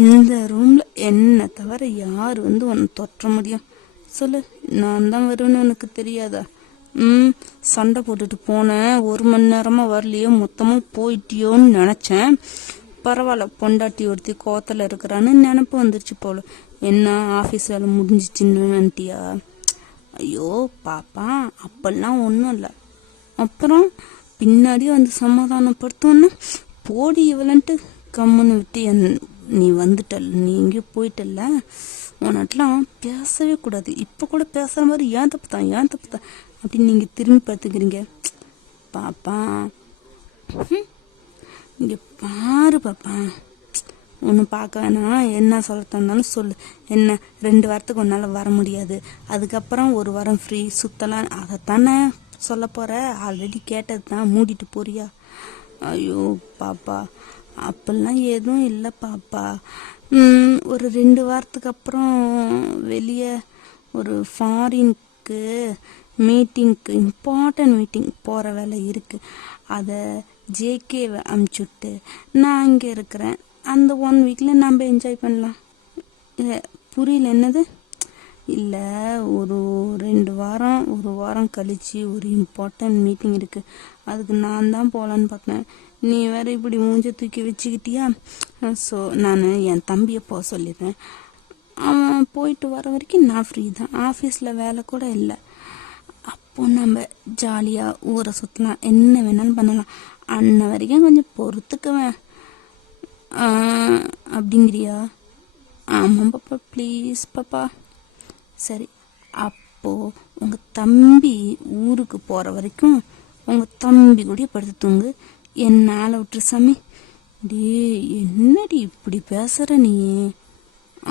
இந்த ரூம்ல என்ன தவிர யார் உன்னை தொற்ற முடியும் சொல்லு? நான் தான் வருவேன்னு உனக்கு தெரியாதா? சண்டை போட்டுட்டு போனேன், 1 மணி நேரமா வரலையோ, மொத்தமும் போயிட்டியோன்னு நினைச்சேன். பரவாயில்ல, பொண்டாட்டி ஒருத்தி கோத்தல இருக்கிறான்னு நினப்பு வந்துருச்சு போல. என்ன ஆஃபீஸ் வேலை முடிஞ்சிச்சுன்னு நினட்டியா? ஐயோ பாப்பா, அப்பெல்லாம் ஒன்றும் இல்லை. அப்புறம் பின்னாடி வந்து சமாதானப்படுத்தோன்னு போடி இவளன்ட்டு கம்முன்னு விட்டு நீ வந்துட்டல்ல, நீ எங்கேயோ போயிட்டல்ல, உனட்டெலாம் பேசவே கூடாது. இப்போ கூட பேசுகிற மாதிரி ஏன் தப்பு தான் அப்படின்னு நீங்கள் திரும்பி பார்த்துக்கிறீங்க. பாப்பா இங்கே பாரு பாப்பா, ஒன்றும் பார்க்க வேணாம். என்ன சொல்ல தந்தாலும் சொல்லு. என்ன 2 வாரத்துக்கு ஒன்றால் வர முடியாது, அதுக்கப்புறம் 1 வாரம் ஃப்ரீ சுற்றலாம், அதைத்தானே சொல்ல போகிற? ஆல்ரெடி கேட்டது தான், மூடிட்டு போறியா? ஐயோ பாப்பா அப்பெல்லாம் எதுவும் இல்லை பாப்பா. ஒரு 2 வாரத்துக்கு அப்புறம் வெளியே ஒரு ஃபாரினுக்கு மீட்டிங்க்கு, இம்பார்ட்டன்ட் மீட்டிங் போகிற வேலை இருக்குது. அதை ஜேகேவை அமுச்சுட்டு நான் இங்கே இருக்கிறேன். அந்த 1 வீக்கில் நம்ம என்ஜாய் பண்ணலாம். இல்லை புரியல, என்னது? இல்லை, ஒரு 2 வாரம் 1 வாரம் கழித்து ஒரு இம்பார்ட்டன்ட் மீட்டிங் இருக்குது, அதுக்கு நான் தான் போகலான்னு பார்த்தேன். நீ வேற இப்படி மூஞ்ச தூக்கி வச்சுக்கிட்டியா? ஸோ நான் என் தம்பியை போக சொல்லிடுறேன். அவன் போயிட்டு வர வரைக்கும் நான் ஃப்ரீ தான், ஆஃபீஸில் வேலை கூட இல்லை. அப்போ நம்ம ஜாலியாக ஊரை சுற்றலாம், என்ன வேணாலும் பண்ணலாம். அன்ன வரைக்கும் கொஞ்சம் பொறுத்துக்குவேன் அப்படிங்கிறியா? ஆமாம் பாப்பா, ப்ளீஸ் பாப்பா. சரி, அப்போது உங்கள் தம்பி ஊருக்கு போகிற வரைக்கும் உங்கள் தம்பி கூட படுத்து தூங்கு, என்னால் விட்டுரு சாமி. டே என்னடி இப்படி பேசுகிற நீ?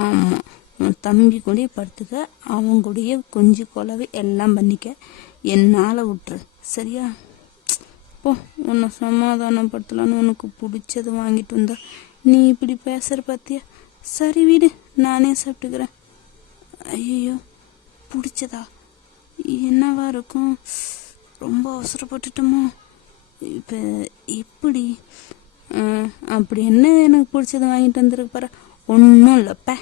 ஆமாம், உன் தம்பி கூட படுத்துக்க, அவங்க கூடயே கொஞ்சி கொலவை எல்லாம் பண்ணிக்க, என்னால் விட்டுரு சரியா? போ, உன்னை சமாதானப்படுத்தலான்னு உனக்கு பிடிச்சது வாங்கிட்டு வந்தா நீ இப்படி பேசுகிற பார்த்தியா? சரி வீடு, நானே சாப்பிட்டுக்கிறேன். ஐயோ பிடிச்சதா? என்னவா இருக்கும்? ரொம்ப அவசரப்பட்டுட்டோமோ? இப்போ எப்படி? அப்படி என்ன எனக்கு பிடிச்சதை வாங்கிட்டு வந்துருக்கு பாரு. ஒன்றும் இல்லைப்ப.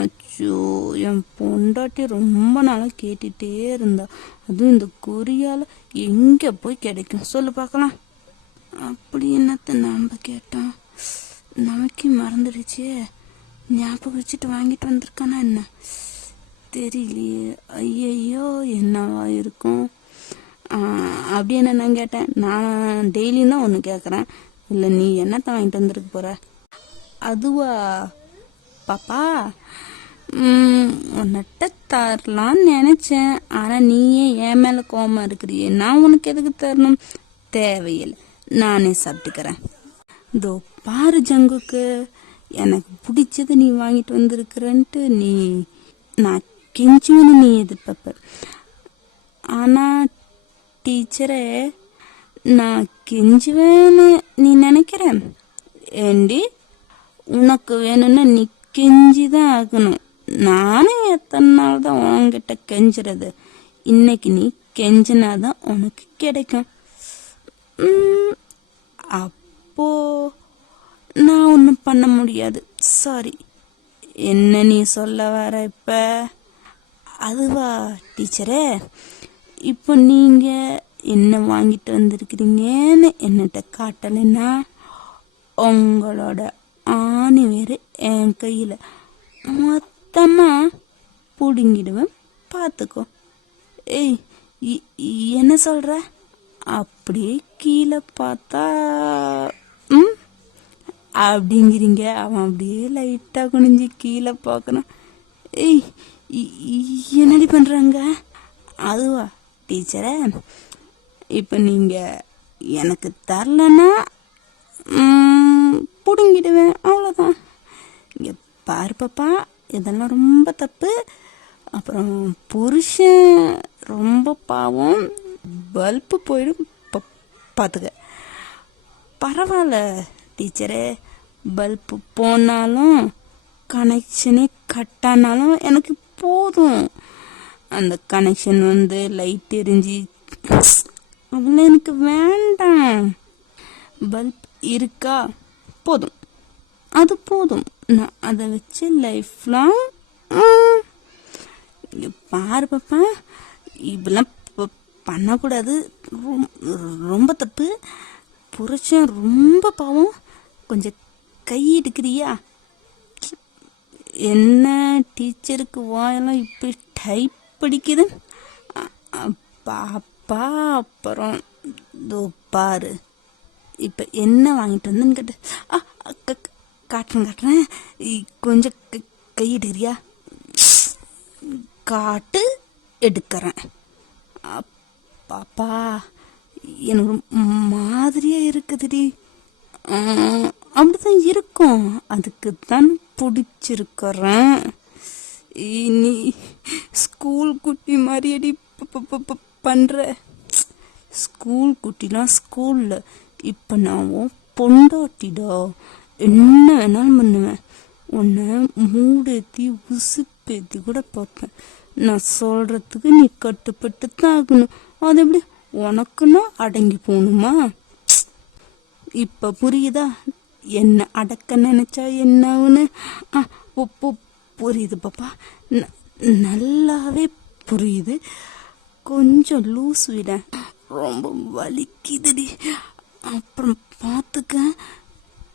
அச்சோ, என் பொண்டாட்டி ரொம்ப நாளாக கேட்டுகிட்டே இருந்தா, அதுவும் இந்த கொரியால் எங்கே போய் கிடைக்கும் சொல்லு பார்க்கலாம். அப்படி என்னத்தை நாம் கேட்டோம், நமக்கே மறந்துடுச்சே. ஞாபகம் வச்சுட்டு வாங்கிட்டு வந்திருக்கானா என்ன தெரியலையே. ஐயையோ என்னவா இருக்கும்? அப்படி என்ன நான் கேட்டேன்? நான் டெய்லியும் தான் ஒன்று கேட்குறேன். இல்லை நீ என்னத்தை வாங்கிட்டு வந்துருக்கு போகிற? அதுவா பாப்பா, உன்னிட்ட தரலான்னு நினச்சேன், ஆனால் நீயே என் மேலே கோவமாக இருக்கிறியே. நான் உனக்கு எதுக்கு தரணும்? தேவையில்லை, நானே சாப்பிட்டுக்கிறேன். இதோ பாரு ஜங்குக்கு, எனக்கு பிடிச்சது நீ வாங்கிட்டு வந்திருக்கிறன்ட்டு நான் கெஞ்சுவேன்னு நீ எதிர்பார்ப்ப. ஆனால் டீச்சரே, நான் கெஞ்சுவேன்னு நீ நினைக்கிறேன். ஏண்டி, உனக்கு வேணும்னா நீ கெஞ்சிதான் ஆகணும். நானே எத்தனை நாள் தான் உன்கிட்ட கெஞ்சுறது? இன்னைக்கு நீ கெஞ்சினாதான் உனக்கு கிடைக்கும். அப்போ நான் ஒன்றும் பண்ண முடியாது, சாரி. என்ன நீ சொல்ல வர? இப்ப அதுவா டீச்சரே, இப்போ நீங்கள் என்ன வாங்கிட்டு வந்திருக்கிறீங்கன்னு என்னட்ட காட்டலைன்னா உங்களோட ஆணி வேறு என் கையில் மொத்தமாக பிடுங்கிடுவேன், பார்த்துக்கோ. ஏய், என்ன சொல்கிற? அப்படியே கீழே பார்த்தா அப்படிங்கிறீங்க. அவன் அப்படியே லைட்டாக குனிஞ்சு கீழே பார்க்கணும். ஏய், என்னடி பண்ணுறாங்க? அதுவா டீச்சரே, இப்போ நீங்கள் எனக்கு தரலன்னா பிடுங்கிடுவேன், அவ்வளோதான். இங்கே பாரு பாப்பா, இதெல்லாம் ரொம்ப தப்பு. அப்புறம் புருஷன் ரொம்ப பாவம், பல்பு போயிடும், பார்த்துக்க. பரவாயில்ல டீச்சரே, பல்பு போனாலும் கனெக்ஷனே கட் ஆனாலும் எனக்கு போதும். அந்த கனெக்ஷன் லைட் எரிஞ்சு அதெல்லாம் எனக்கு வேண்டாம். பல்ப் இருக்கா போதும், அது போதும். நான் அதை வச்சு லைஃப் லாங். பாரு பாப்பா, இப்பெல்லாம் பண்ணக்கூடாது, ரொம்ப தப்பு. புருஷன் ரொம்ப பாவம், கொஞ்சம் கை எடுக்கிறியா? என்ன டீச்சருக்கு வாயெல்லாம் இப்படி டைப் படிக்குது பாப்பா. அப்புறம் இதோ பாரு, இப்போ என்ன வாங்கிட்டு வந்தேன்னு கேட்டு காட்டுறேன். கொஞ்சம் கை எடுக்கிறியா? காட்டு, எடுக்கிறேன். பாப்பா, எனக்கு மாதிரியா இருக்குதுடி. அப்படிதான் இருக்கும், அதுக்கு தான் பிடிச்சிருக்கிறேன். நீ ஸ்கூல் குட்டி மாதிரியடி பண்ற. ஸ்கூல் குட்டிலாம் ஸ்கூல்ல, இப்போ நான் பொண்டாட்டிடா, என்ன வேணாலும் பண்ணுவேன். உன்னை மூடேத்தி உசுப்பேத்தி கூட பார்ப்பேன். நான் சொல்றதுக்கு நீ கட்டுப்பட்டு தான் ஆகணும். அது எப்படி உனக்குன்னா அடங்கி போகணுமா? இப்ப புரியுதா என்ன அடக்க நினைச்சா என்னன்னு? புரியுது பாப்பா, நல்லாவே புரியுது. கொஞ்சம் லூஸ் விட, ரொம்ப வலிக்குதுடி. அப்புறம் பார்த்துக்க,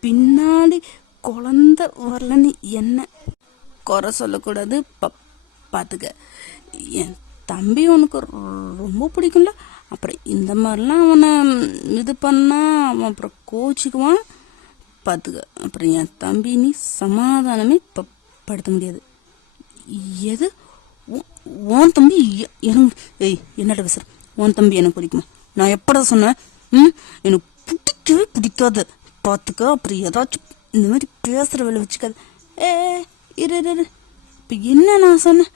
பின்னாடி குழந்தை வரலன்னு என்ன குறை சொல்லக்கூடாது. பார்த்துக்க, என் தம்பி உனக்கு ரொம்ப பிடிக்கும்ல. அப்புறம் இந்த மாதிரிலாம் அவனை இது பண்ணா அவன் அப்புறம் கோச்சிக்குவான், பார்த்துக்க. அப்புறம் என் தம்பி நீ சமாதானமே படுத்த முடியாது. எது உன் தம்பி எனக்கு? ஏய், என்னடா பேசுற? உன் தம்பி எனக்கு பிடிக்குமா? நான் எப்படா சொன்னேன்? எனக்கு பிடிக்கவே பிடிக்காது, பார்த்துக்க. அப்புறம் ஏதாச்சும் இந்த மாதிரி பேசுற வேலை வச்சுக்காது. இரு, இப்போ என்ன நான் சொன்னேன்?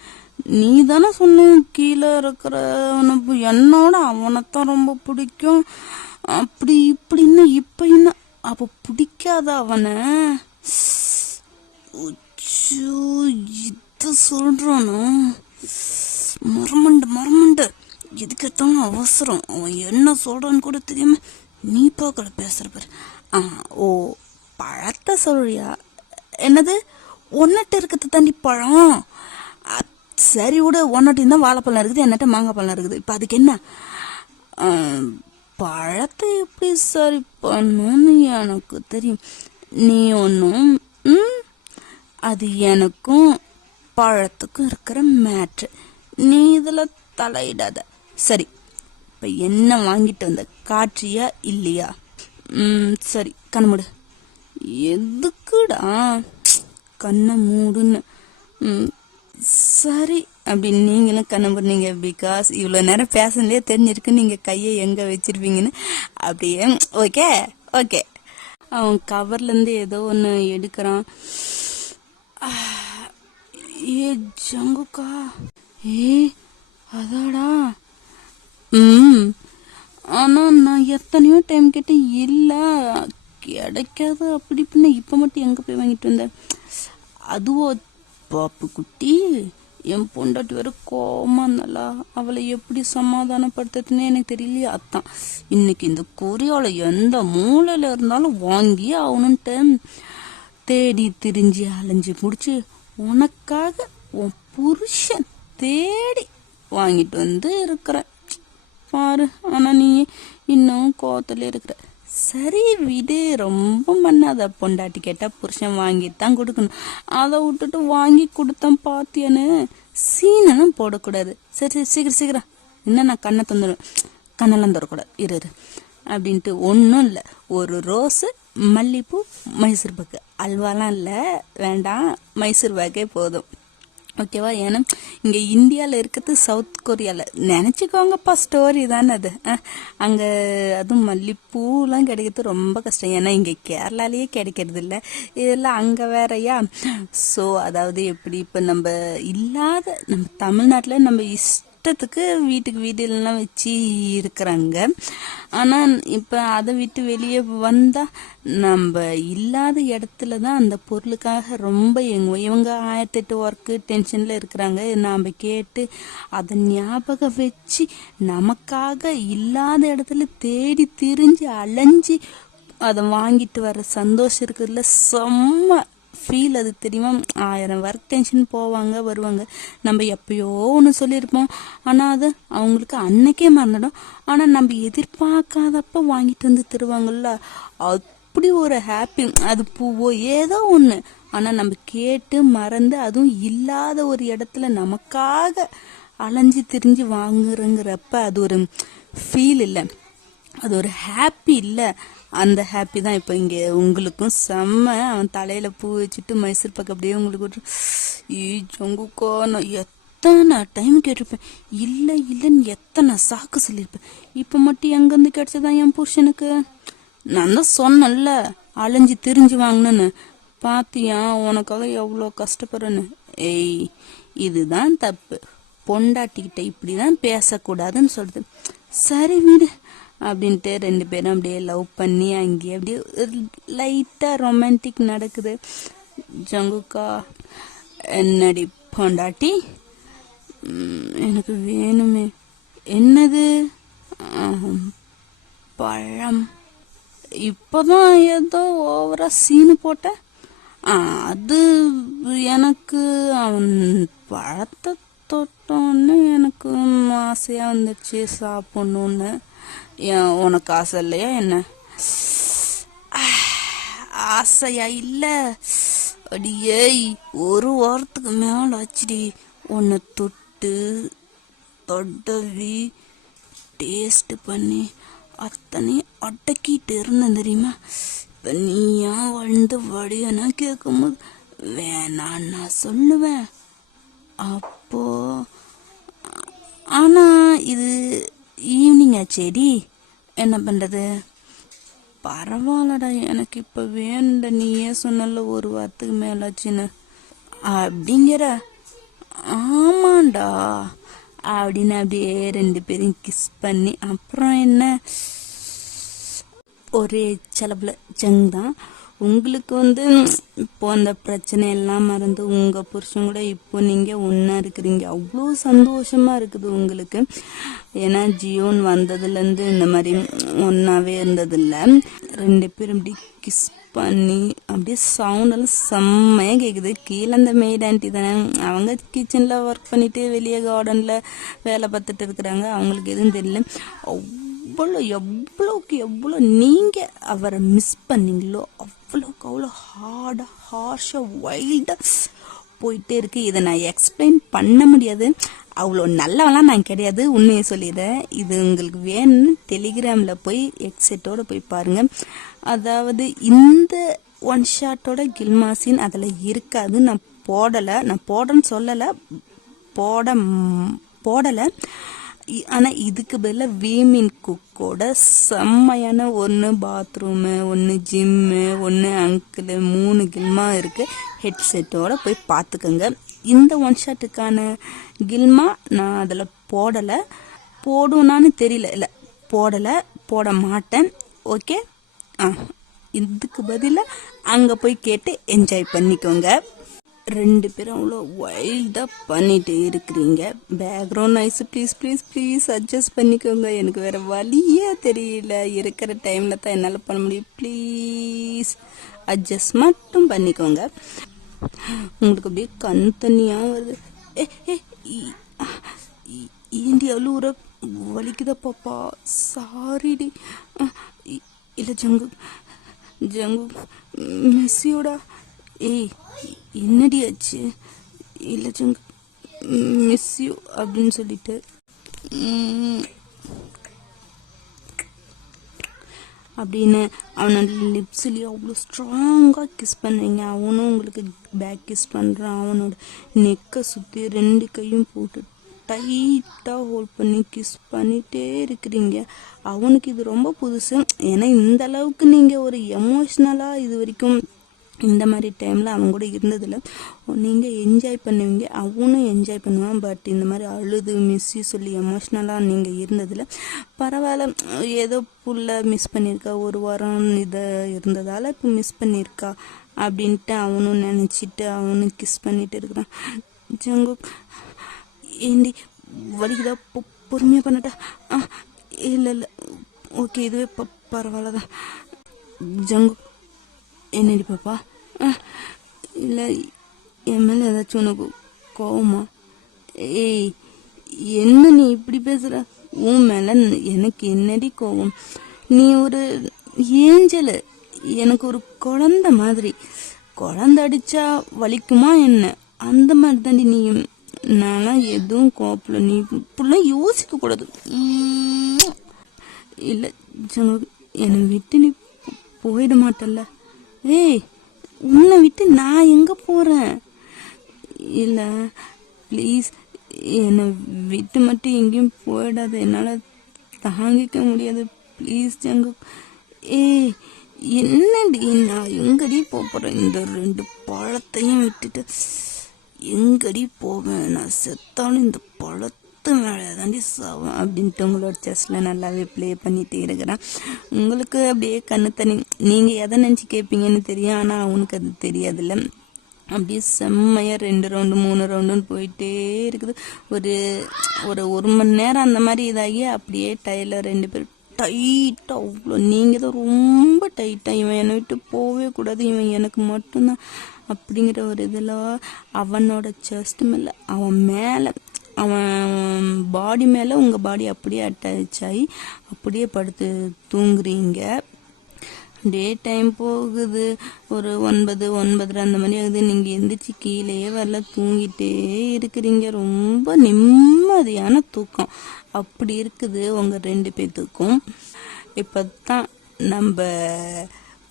நீ தானே சொன்ன கீழே இருக்கிறவனுக்கு என்னோட அவனைத்தான் ரொம்ப பிடிக்கும், அப்படி இப்படின்னு. இப்போ என்ன அப்போ பிடிக்காத அவனை? இது சொல்றானோ? மரமண்டு எதுக்கு எடுத்தாலும் அவசரம். அவன் என்ன சொல்றான்னு கூட தெரியாம நீ பார்க்கல பேசுற பாரு. ஓ, பழத்தை சொல்றியா? என்னது, ஒன்னட்ட இருக்கிறது தாண்டி பழம்? சரி விட, ஒன்னட்டையும் தான் வாழைப்பழம் இருக்குது, என்னட்ட மாங்காய் பழம் இருக்குது. இப்போ அதுக்கு என்ன? பழத்தை எப்படி சரி பண்ணணும்னு எனக்கு தெரியும். நீ ஒன்றும் அது எனக்கும் பழத்துக்கும் இருக்கிற மேட்ரு, நீ இதில் தலையிடாத. சரி, இப்போ என்ன வாங்கிட்டு வந்த, காட்சியா இல்லையா? சரி, கண்ணு மூடு. எதுக்குடா கண்ணை மூடுன்னு? சரி, அப்படி நீங்களும் கண்ணை மூடுனீங்க. பிகாஸ் இவ்வளோ நேரம் பேசன்லேயே தெரிஞ்சிருக்கு நீங்கள் கையை எங்கே வச்சிருப்பீங்கன்னு. அப்படியே ஓகே. அவன் கவர்லேருந்து ஏதோ ஒன்று எடுக்கிறான். ஏ ஜங்குக்கா, அதாடா. ஆனால் நான் எத்தனையோ டைம் கேட்டேன், இல்லை கிடைக்காது அப்படி இப்படின்னா. இப்போ மட்டும் எங்கே போய் வாங்கிட்டு வந்தேன்? அதுவோ பாப்பு குட்டி, என் பொண்டாட்டி வேற கோமா இருந்தாளா, அவளை எப்படி சமாதானப்படுத்துறதுன்னு எனக்கு தெரியலையா. அதான் இன்னைக்கு இந்த கொரியால எந்த மூலையில இருந்தாலும் வாங்கி ஆகணுன்ட்டு தேடி திரிஞ்சு அலைஞ்சு முடிச்சு உனக்காக உன் புருஷன் தேடி வாங்கிட்டு வந்து இருக்கிற பாரு. ஆனா நீ இன்னும் கோவத்துல இருக்கிற. சரி விடு, ரொம்ப பண்ணாத. பொண்டாட்டி கேட்டா புருஷன் வாங்கிட்டு தான் கொடுக்கணும். அதை விட்டுட்டு வாங்கி கொடுத்தேன் பாத்தியான்னு சீனெல்லாம் போடக்கூடாது. சரி சரி சீக்கிரம் சீக்கிரம், இன்னும் நான் கண்ணை தந்துடுவேன். கண்ணெல்லாம் தரக்கூடாது, இரு அப்படின்ட்டு. ஒன்றும் இல்லை, ஒரு ரோஸு, மல்லிப்பூ, மைசூர் பாக்கு. அல்வாலாம் இல்லை, வேண்டாம், மைசூர் பாக்கே போதும், ஓகேவா? ஏன்னா இங்கே இந்தியாவில் இருக்கிறது சவுத் கொரியாவில் நினச்சிக்கோங்கப்பா, ஸ்டோரி தானே அது. அங்கே அதுவும் மல்லிப்பூலாம் கிடைக்கிறது ரொம்ப கஷ்டம். ஏன்னா இங்கே கேரளாலேயே கிடைக்கிறது இல்லை, இதெல்லாம் அங்கே வேறையா. ஸோ அதாவது எப்படி இப்போ நம்ம இல்லாத நம்ம தமிழ்நாட்டில் நம்ம இஷ்டத்துக்கு வீட்டுக்கு வீடுலாம் வச்சு இருக்கிறாங்க. ஆனால் இப்போ அதை விட்டு வெளியே வந்தால் நம்ம இல்லாத இடத்துல தான் அந்த பொருளுக்காக ரொம்ப எங்குவோம். இவங்க 1008 ஒர்க்கு டென்ஷனில் இருக்கிறாங்க. நாம் கேட்டு அதை ஞாபகம் வச்சு நமக்காக இல்லாத இடத்துல தேடி திரிஞ்சு அலைஞ்சி அதை வாங்கிட்டு வர சந்தோஷம் இருக்கிறதுல செம்ம ஃபீல் அது, தெரியுமா? 1000 ஒர்க் டென்ஷன் போவாங்க வருவாங்க. நம்ம எப்பயோ ஒன்று சொல்லியிருப்போம், ஆனால் அது அவங்களுக்கு அன்னைக்கே மறந்துடும். ஆனால் நம்ம எதிர்பார்க்காதப்ப வாங்கிட்டு வந்து தருவாங்கல்ல, அப்படி ஒரு ஹாப்பி. அது பூவோ ஏதோ ஒன்று, ஆனால் நம்ம கேட்டு மறந்து அதுவும் இல்லாத ஒரு இடத்துல நமக்காக அலைஞ்சி திரிஞ்சு வாங்குறங்கிறப்ப அது ஒரு ஃபீல் இல்லை, அது ஒரு ஹாப்பி இல்லை. அந்த ஹாப்பி தான் இப்போ இங்கே உங்களுக்கும் செம்ம. அவன் தலையில் பூ வச்சுட்டு மைசூர் பாக்கு அப்படியே உங்களுக்கு ஜங்குக்கோ, நான் எத்தனை டைம் கேட்டிருப்பேன், இல்லை இல்லைன்னு எத்தனை சாக்கு சொல்லியிருப்பேன். இப்போ மட்டும் எங்கேருந்து கிடைச்சதான் என் புருஷனுக்கு? நான் தான் சொன்னேன்ல அலைஞ்சி திரிஞ்சு வாங்கணுன்னு, பாத்தியா உனக்காக எவ்வளோ கஷ்டப்படுறேன்னு. ஏய், இதுதான் தப்பு. பொண்டாட்டிக்கிட்ட இப்படிதான் பேசக்கூடாதுன்னு சொல்லுது. சரி வீடு அப்படின்ட்டு 2 பேரும் அப்படியே லவ் பண்ணி அங்கேயே அப்படியே லைட்டாக ரொமான்டிக் நடக்குது. ஜங்குக்கா, என்னடி பொண்டாட்டி, எனக்கு வேணுமே. என்னது? பழம். இப்போதான் ஏதோ ஓவரா சீனு போட்ட. அது எனக்கு அவன் பழத்தை தொட்டோன்னு எனக்கு ஆசையாக வந்துச்சு சாப்பிட்ணுன்னு. உனக்கு ஆசை இல்லையா என்ன? ஆசையா இல்லை அடியே, ஒரு வாரத்துக்கு மேலே ஆச்சுடி உன்னை தொட்டு தொட்டவி டேஸ்ட் பண்ணி அத்தனை அடக்கிட்டு இருந்தேன் தெரியுமா? இப்போ நீயா வளர்ந்து வடியனா கேட்கும்போது வேணான்னு நான் சொல்லுவேன். அப்போ ஆனால் இது ஈவினிங் ஆச்சேடி, என்ன பண்ணுறது? பரவாயில்லடா, எனக்கு இப்போ வேணுண்ட, நீயே சொன்னல ஒரு வாரத்துக்கு மேலாச்சுன்னு. அப்படிங்கிற? ஆமாண்டா அப்படின்னு அப்படியே 2 பேரும் கிஸ் பண்ணி அப்புறம் என்ன ஒரே செலவுல ஜங் தான். உங்களுக்கு வந்து இப்போ அந்த பிரச்சனை எல்லாம் மறந்து உங்க புருஷன் கூட இப்போ நீங்க ஒன்னா இருக்கிறீங்க, அவ்வளோ சந்தோஷமா இருக்குது உங்களுக்கு. ஏன்னா ஜியோன் வந்ததுல இருந்து இந்த மாதிரி ஒன்னாவே இருந்ததில்ல. 2 பேரும் இப்படி கிஸ் பண்ணி அப்படியே சவுண்ட் எல்லாம் செம்மையா கேக்குது. கீழே அந்த மெய்ட் ஆண்டி தானே, அவங்க கிச்சன்ல ஒர்க் பண்ணிட்டு வெளியே கார்டன்ல வேலை பார்த்துட்டு இருக்கிறாங்க, அவங்களுக்கு எதுவும் தெரியல. எவ்வளோக்கு எவ்வளோ நீங்க அவரை மிஸ் பண்ணீங்களோ அவ்வளோக்கு அவ்வளோ ஹார்ஷா வைல்டா போயிட்டே இருக்கு. இதை நான் எக்ஸ்பிளைன் பண்ண முடியாது, அவ்வளோ நல்லவெல்லாம் நான் கிடையாது, உண்மையை சொல்லிடுறேன். இது உங்களுக்கு வேணும்னு டெலிகிராம்ல போய் எக்ஸெட்டோட போய் பாருங்க. அதாவது இந்த ஒன் ஷாட்டோட கில்மாசின் அதில் இருக்காது. நான் போடுறேன்னு சொல்லலை, போடலை. ஆனால் இதுக்கு பதிலாக வீமின் குக்கோட செம்மையான ஒன்று பாத்ரூமு, ஒன்று ஜிம்மு, ஒன்று அங்கிள், 3 கில்மா இருக்குது. ஹெட்செட்டோட போய் பார்த்துக்கோங்க. இந்த ஒன் ஷாட்டுக்கான கில்மா நான் அதில் போடலை, போடுவேனான்னு தெரியல, இல்லை போட மாட்டேன். ஓகே, இதுக்கு பதிலாக அங்கே போய் கேட்டு என்ஜாய் பண்ணிக்கோங்க. 2 பேரும் அவ்வளோ வைல்டாக பண்ணிட்டு இருக்கிறீங்க. பேக்ரவுண்ட் நாய்ஸ் ப்ளீஸ் அட்ஜஸ்ட் பண்ணிக்கோங்க. எனக்கு வேற வழியே தெரியல, இருக்கிற டைமில் தான் என்னால் பண்ண முடியும். ப்ளீஸ் அட்ஜஸ்ட் மட்டும் பண்ணிக்கோங்க. உங்களுக்கு அப்படியே கண் தண்ணியாக வருது. ஏண்டி அழுவுற? வலிக்குதா பாப்பா? சாரிடி. இல்லை ஜங்கு, ஜங்கு மிஸ்ஸியோடா. ஏய் என்னடி ஆச்சு? இல்லை ஜங்கு மிஸ்யூ அப்படின்னு சொல்லிட்டு அப்படின்னு அவனோட லிப்ஸ்லேயே அவ்வளோ ஸ்ட்ராங்காக கிஸ் பண்ணுறீங்க. அவனும் உங்களுக்கு பேக் கிஸ் பண்ணுறான். அவனோட நெக்கை சுற்றி 2 கையும் போட்டு டைட்டாக ஹோல்ட் பண்ணி கிஸ் பண்ணிகிட்டே இருக்கிறீங்க. அவனுக்கு இது ரொம்ப புதுசு. ஏன்னா இந்த அளவுக்கு நீங்கள் ஒரு எமோஷ்னலாக இது வரைக்கும் இந்த மாதிரி டைமில் அவங்க கூட இருந்ததில்ல. நீங்கள் என்ஜாய் பண்ணுவீங்க, அவனும் என்ஜாய் பண்ணுவான். பட் இந்த மாதிரி அழுது மிஸ்ஸி சொல்லி எமோஷ்னலாக நீங்கள் இருந்ததில்ல. பரவாயில்ல, ஏதோ புள்ள மிஸ் பண்ணியிருக்கா, ஒரு வாரம் இதை இருந்ததால் இப்போ மிஸ் பண்ணியிருக்கா அப்படின்ட்டு அவனும் நினச்சிட்டு அவனும் கிஸ் பண்ணிட்டு இருக்கிறான். ஜங்கு ஏண்டி வலிக்குதா? பொறுமையாக பண்ணட்டா? இல்லை இல்லை ஓகே, இதுவே பரவாயில்ல தான். ஜங்கு என்னடி பாப்பா? இல்லை என் மேலே ஏதாச்சும் உனக்கு கோவமா? ஏய் என்ன நீ இப்படி பேசுகிற? உன் மேலே எனக்கு என்னடி கோவம்? நீ ஒரு ஏஞ்சலு, எனக்கு ஒரு குழந்தை மாதிரி. குழந்தை அடித்தா வலிக்குமா என்ன? அந்த மாதிரி தாண்டி நீ. நான்லாம் எதுவும் கோப்பில், நீ இப்படிலாம் யோசிக்கக்கூடாது. இல்லை ஜங்கு, என்னை விட்டு நீ போயிட மாட்டல்ல? ஏய் உன்னை விட்டு நான் எங்கே போகிறேன்? இல்லை ப்ளீஸ் என்னை விட்டு மட்டும் எங்கேயும் போயிடாது, என்னால் தாங்கிக்க முடியாது. ப்ளீஸ் ஜங்கு. ஏய் என்னடி, நான் எங்கடி போகிறேன்? இந்த 2 பழத்தையும் விட்டுட்டு எங்கடி போவேன்? நான் செத்தாலும் இந்த பழத்து மேலே தாண்டி சாவேன் அப்படின்ட்டு உங்களோட செஸ்டில் நல்லாவே ப்ளே பண்ணிகிட்டே இருக்கிறேன். உங்களுக்கு அப்படியே கண்ணு தண்ணி. நீங்கள் எதை நினச்சி கேட்பீங்கன்னு தெரியும், ஆனால் அவனுக்கு அது தெரியாதுல்ல. அப்படியே செம்மையாக 2 ரவுண்டு 3 ரவுண்டுன்னு போயிட்டே இருக்குது. ஒரு மணி நேரம் அந்த மாதிரி இதாகி அப்படியே டயரில் 2 பேர் டைட்டாக அவ்வளோ. நீங்கள் தான் ரொம்ப டைட்டாக, இவன் என்னை விட்டு போகவே கூடாது, இவன் எனக்கு மட்டும்தான் அப்படிங்கிற ஒரு இதில் அவனோட செஸ்ட் மேலே, அவன் மேலே, அவன் பாடி மேலே உங்கள் பாடி அப்படியே அட்டாச் ஆகி அப்படியே படுத்து தூங்குறீங்க. டே டைம் போகுது, ஒரு 9, 9:30 அந்த மாதிரி ஆகுது. நீங்கள் எந்திரிச்சு கீழேயே வரல, தூங்கிட்டே இருக்கிறீங்க. ரொம்ப நிம்மதியான தூக்கம் அப்படி இருக்குது உங்கள் 2 பேர்த்துக்கும். இப்போ தான் நம்ம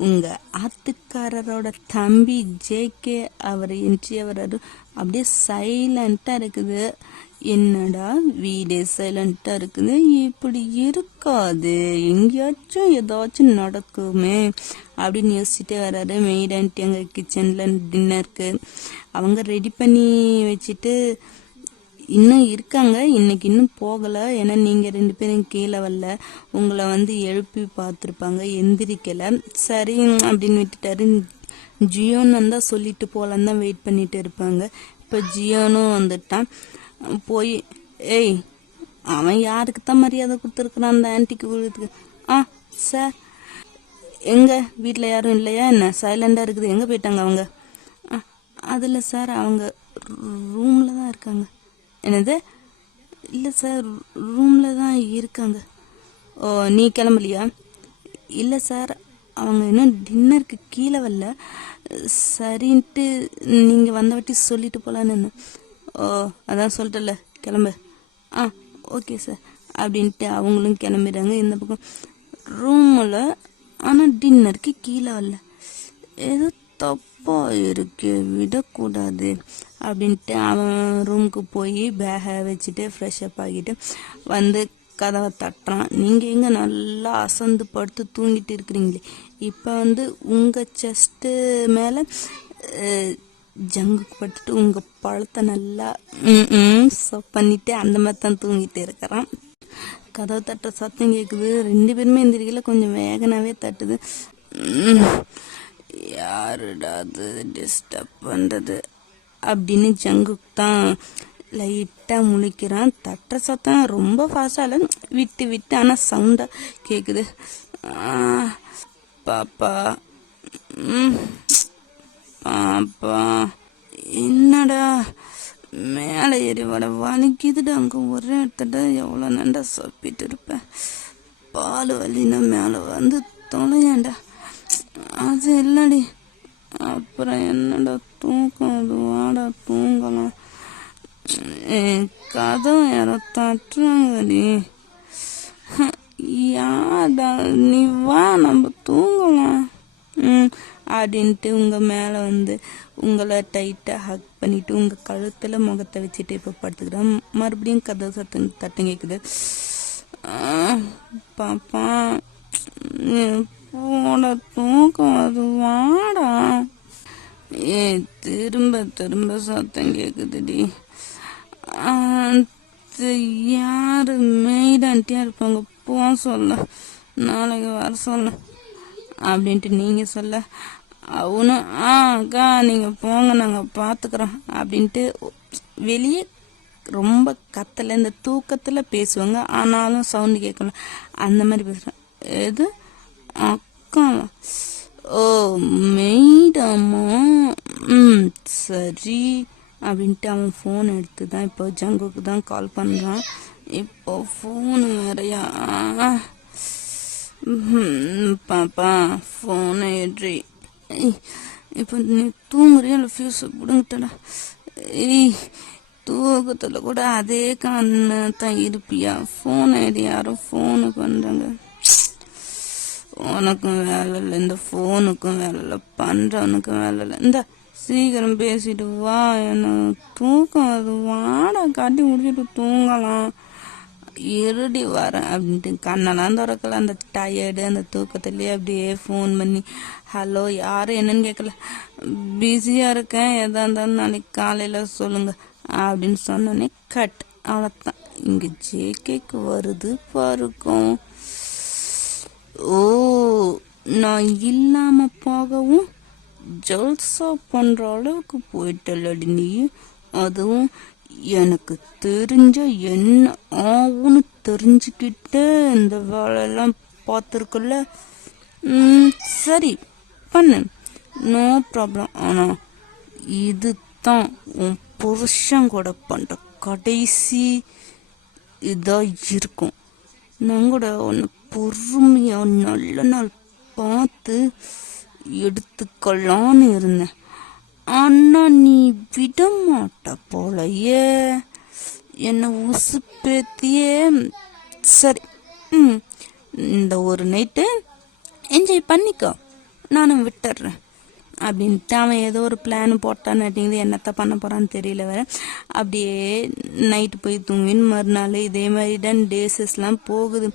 உங்கள் ஆத்துக்காரரோட தம்பி ஜேகே அவர் என்ட்ரி வர்றாரு. அப்படியே சைலண்ட்டாக இருக்குது. என்னடா வீடே சைலண்ட்டாக இருக்குது, இப்படி இருக்காது, எங்கேயாச்சும் ஏதாச்சும் நடக்குமே அப்படின்னு யோசிச்சுட்டே வர்றாரு. மெய்ட் ஆண்டி அங்கே கிச்சனில் டின்னருக்கு அவங்க ரெடி பண்ணி வச்சுட்டு இன்னும் இருக்காங்க. இன்னைக்கு இன்னும் போகலை, ஏன்னா நீங்கள் 2 பேரும் கீழே வரல. உங்களை எழுப்பி பார்த்துருப்பாங்க, எந்திரிக்கலை. சரி அப்படின்னு விட்டுட்டாரு. ஜியோன்னு வந்தால் சொல்லிட்டு போகலான்னு தான் வெயிட் பண்ணிட்டு இருப்பாங்க. இப்போ ஜியோனும் வந்துட்டான். போய் ஏய் அவன் யாருக்கு தான் மரியாதை கொடுத்துருக்குறான் அந்த ஆன்ட்டிக்கு கொடுத்துருக்கு. சார் எங்கே வீட்டில் யாரும் இல்லையா என்ன? சைலண்டாக இருக்குது, எங்கே போயிட்டாங்க அவங்க? அதில் சார் அவங்க ரூமில் தான் இருக்காங்க. என்னது? இல்லை சார் ரூமில் தான் இருக்காங்க. ஓ நீ கிளம்பலையா? இல்லை சார் அவங்க இன்னும் டின்னருக்கு கீழே வரல, சரின்ட்டு நீங்கள் வந்த வாட்டி சொல்லிட்டு போகலான்னு. ஓ அதான் சொல்லிட்டல, கிளம்பு. ஓகே சார் அப்படின்ட்டு அவங்களும் கிளம்பிடுறாங்க. இந்த பக்கம் ரூமில் ஆனால் டின்னருக்கு கீழே வரல, ஏதோ தப்பாக இருக்கு, விடக்கூடாது அப்படின்ட்டு அவன் ரூமுக்கு போய் பேகை வச்சுட்டு ஃப்ரெஷ்அப் ஆகிட்டு கதவை தட்டுறான். நீங்கள் எங்கே நல்லா அசந்து படுத்து தூங்கிட்டு இருக்கிறீங்களே, இப்போ உங்கள் செஸ்ட்டு மேலே ஜங்குக்கு படுத்துட்டு உங்கள் பழத்தை நல்லா பண்ணிட்டு அந்த மாதிரி தான் தூங்கிட்டு இருக்கிறான். கதவை தட்டுற சத்தம் கேட்குது. 2 பேருமே எந்திரிக்கல, கொஞ்சம் வேகனாவே தட்டுது. யாருடா அது டிஸ்டர்ப் பண்ணுறது அப்படின்னு ஜங்குக்கு தான் லைட்டாக முழிக்கிறான். தட்டுற சத்தம் ரொம்ப ஃபாஸ்டாக இல்லை, விட்டு விட்டு ஆனால் சவுண்டாக கேட்குது. பாப்பா பாப்பா என்னடா மேலே ஏறி வட வலிக்குதுடா. அங்கே ஒரே இடத்துல எவ்வளோ நண்டா சப்பிட்டு இருப்பேன். பால் வலினா மேலே வந்து தொலையாண்டா. அது இல்லடி. அப்புறம் என்னடா தூக்கம், அது வாடா தூங்கலாம். கதவை யாரோ தட்டுறாங்கடி. யாடா நீ வா நம்ம தூங்கலாம் அப்படின்ட்டு உங்கள் மேலே வந்து உங்களை டைட்டாக ஹக் பண்ணிவிட்டு உங்கள் கழுத்தில் முகத்தை வச்சுட்டு இப்போ படுத்துக்கிறேன். மறுபடியும் கதவு தட்டம் கேட்குது. பாப்பா போட தூக்கம், அது வாடா. திரும்ப திரும்ப சத்தம் கேட்குதுடி. யாரு மெய்டான்ட்டியா இருப்பாங்க, போ சொல்ல, நாளைக்கு வர சொல்ல அப்படின்ட்டு நீங்கள் சொல்ல, அவனும் அக்கா நீங்கள் போங்க நாங்கள் பார்த்துக்குறோம் அப்படின்ட்டு வெளியே ரொம்ப கத்தலை. இந்த தூக்கத்தில் பேசுவாங்க, ஆனாலும் சவுண்டு கேட்கல, அந்த மாதிரி பேசுகிறேன். எது அக்கா? ஓ மெய்டாமா, சரி அப்படின்ட்டு அவன் ஃபோன் எடுத்து தான் இப்போ ஜங்குக்கு தான் கால் பண்ணுறான். இப்போ ஃபோனு வேறையா? பாப்பா ஃபோனை எடுறி. இப்போ நீ தூங்குறியா இல்லை ஃபியூஸை பிடுங்கிட்டடா? தூக்கத்தில் கூட அதே கண்ணு தான் இருப்பியா? ஃபோனை எடு, யாரும் ஃபோனு பண்ணுறாங்க. உனக்கும் வேலை இல்லை, இந்த ஃபோனுக்கும் வேலை இல்லை, பண்ணுறவனுக்கும் வேலை இல்லை. இந்த சீக்கிரம் பேசிட்டு வா, எனக்கு தூக்கம், அது வாடா காட்டி முடிச்சுட்டு தூங்கலாம். இருடி வரேன் அப்படின்ட்டு கண்ணெல்லாம் திறக்கல. அந்த டயர்டு அந்த தூக்கத்துலேயே அப்படியே ஃபோன் பண்ணி ஹலோ யாரும் என்னன்னு கேட்கல, பிஸியாக இருக்கேன், எதா இருந்தாலும் நாளைக்கு காலையில் சொல்லுங்க அப்படின்னு சொன்னோன்னே கட். அவ்வளோதான். இங்கே ஜேகேக்கு வருது பாருக்கும். ஓ நான் இல்லாமல் போகவும் ஜல்சா பண்ணுற அளவுக்கு போயிட்டல்லடி நீ. அதுவும் எனக்கு தெரிஞ்ச என்ன ஆகும்னு தெரிஞ்சுக்கிட்ட இந்த வேலையெல்லாம் பார்த்துருக்குல்ல. சரி பண்ணு, நோ ப்ராப்ளம். ஆனால் இது தான் உன் புருஷன் கூட பண்ணுற கடைசி இதாக இருக்கும். நான் கூட ஒன்று பொறுமையாக நல்ல நாள் பார்த்து எடுத்துக்கலான்னு இருந்தேன். ஆனா நீ விட மாட்ட போலையே, என்னை உசுப்பேத்தியே. சரி இந்த ஒரு நைட்டு என்ஜாய் பண்ணிக்கோ, நானும் விட்டுடுறேன் அப்படின்ட்டு அவன் ஏதோ ஒரு பிளான் போட்டான்னு என்னத்த பண்ண போகிறான்னு தெரியல வேற. அப்படியே நைட்டு போய் தூங்கின்னு மறுநாள் இதே மாதிரி தான் டேஸஸ்லாம் போகுது.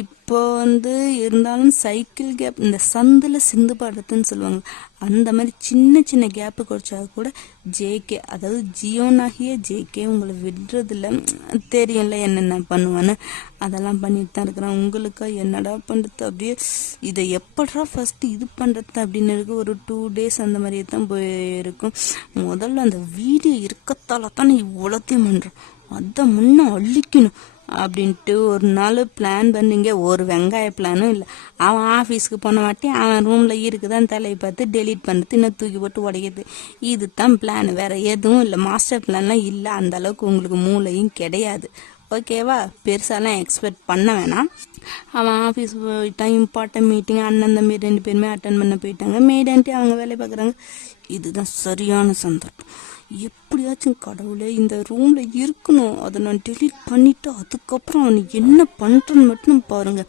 இப்போ வந்து இருந்தாலும் சைக்கிள் கேப், இந்த சந்தில் சிந்து பாடுறதுன்னு சொல்லுவாங்க, அந்த மாதிரி சின்ன சின்ன கேப்பு குறைச்சா கூட ஜேகே, அதாவது ஜியோனாகிய ஜேகே உங்களை விடுறதில்ல. தெரியும்ல என்னென்ன பண்ணுவான்னு, அதெல்லாம் பண்ணிட்டு தான் இருக்கிறேன். உங்களுக்கு என்னடா பண்ணுறது, அப்படியே இதை எப்படா ஃபஸ்ட்டு இது பண்ணுறது அப்படின்னு இருக்கு. ஒரு 2 days அந்த மாதிரியே தான் போயிருக்கும். முதல்ல அந்த வீடியோ இருக்கத்தால தான் இவ்வளோத்தையும் பண்ணுறோம், அதை முன்ன அழிக்கணும் அப்படின்ட்டு ஒரு நாள் பிளான் பண்ணிங்க. ஒரு வெங்காய பிளானும் இல்லை. அவன் ஆஃபீஸ்க்கு போன வாட்டி அவன் ரூமில் இருக்குதான் தலையை பார்த்து டெலீட் பண்ணுறது, இன்னும் தூக்கி போட்டு உடைக்கிறது, இது தான் பிளான், வேற எதுவும் இல்லை. மாஸ்டர் பிளான்லாம் இல்லை, அந்த அளவுக்கு உங்களுக்கு மூளையும் கிடையாது. ஓகேவா? பெருசாலாம் எக்ஸ்பெக்ட் பண்ண வேணாம். அவன் ஆஃபீஸ் போயிட்டான், இம்பார்ட்டன்ட் மீட்டிங், அண்ணன் தம்பி 2 பேருமே அட்டன் பண்ண போயிட்டாங்க. மேடான்ட்டு அவங்க வேலை பார்க்குறாங்க. இதுதான் சரியான சந்தர்ப்பம். எப்படியாச்சும் கடவுளே இந்த ரூமில் இருக்கணும், அதை நான் டெலீட் பண்ணிவிட்டு அதுக்கப்புறம் அவனை என்ன பண்ணுறன்னு மட்டும் பாருங்க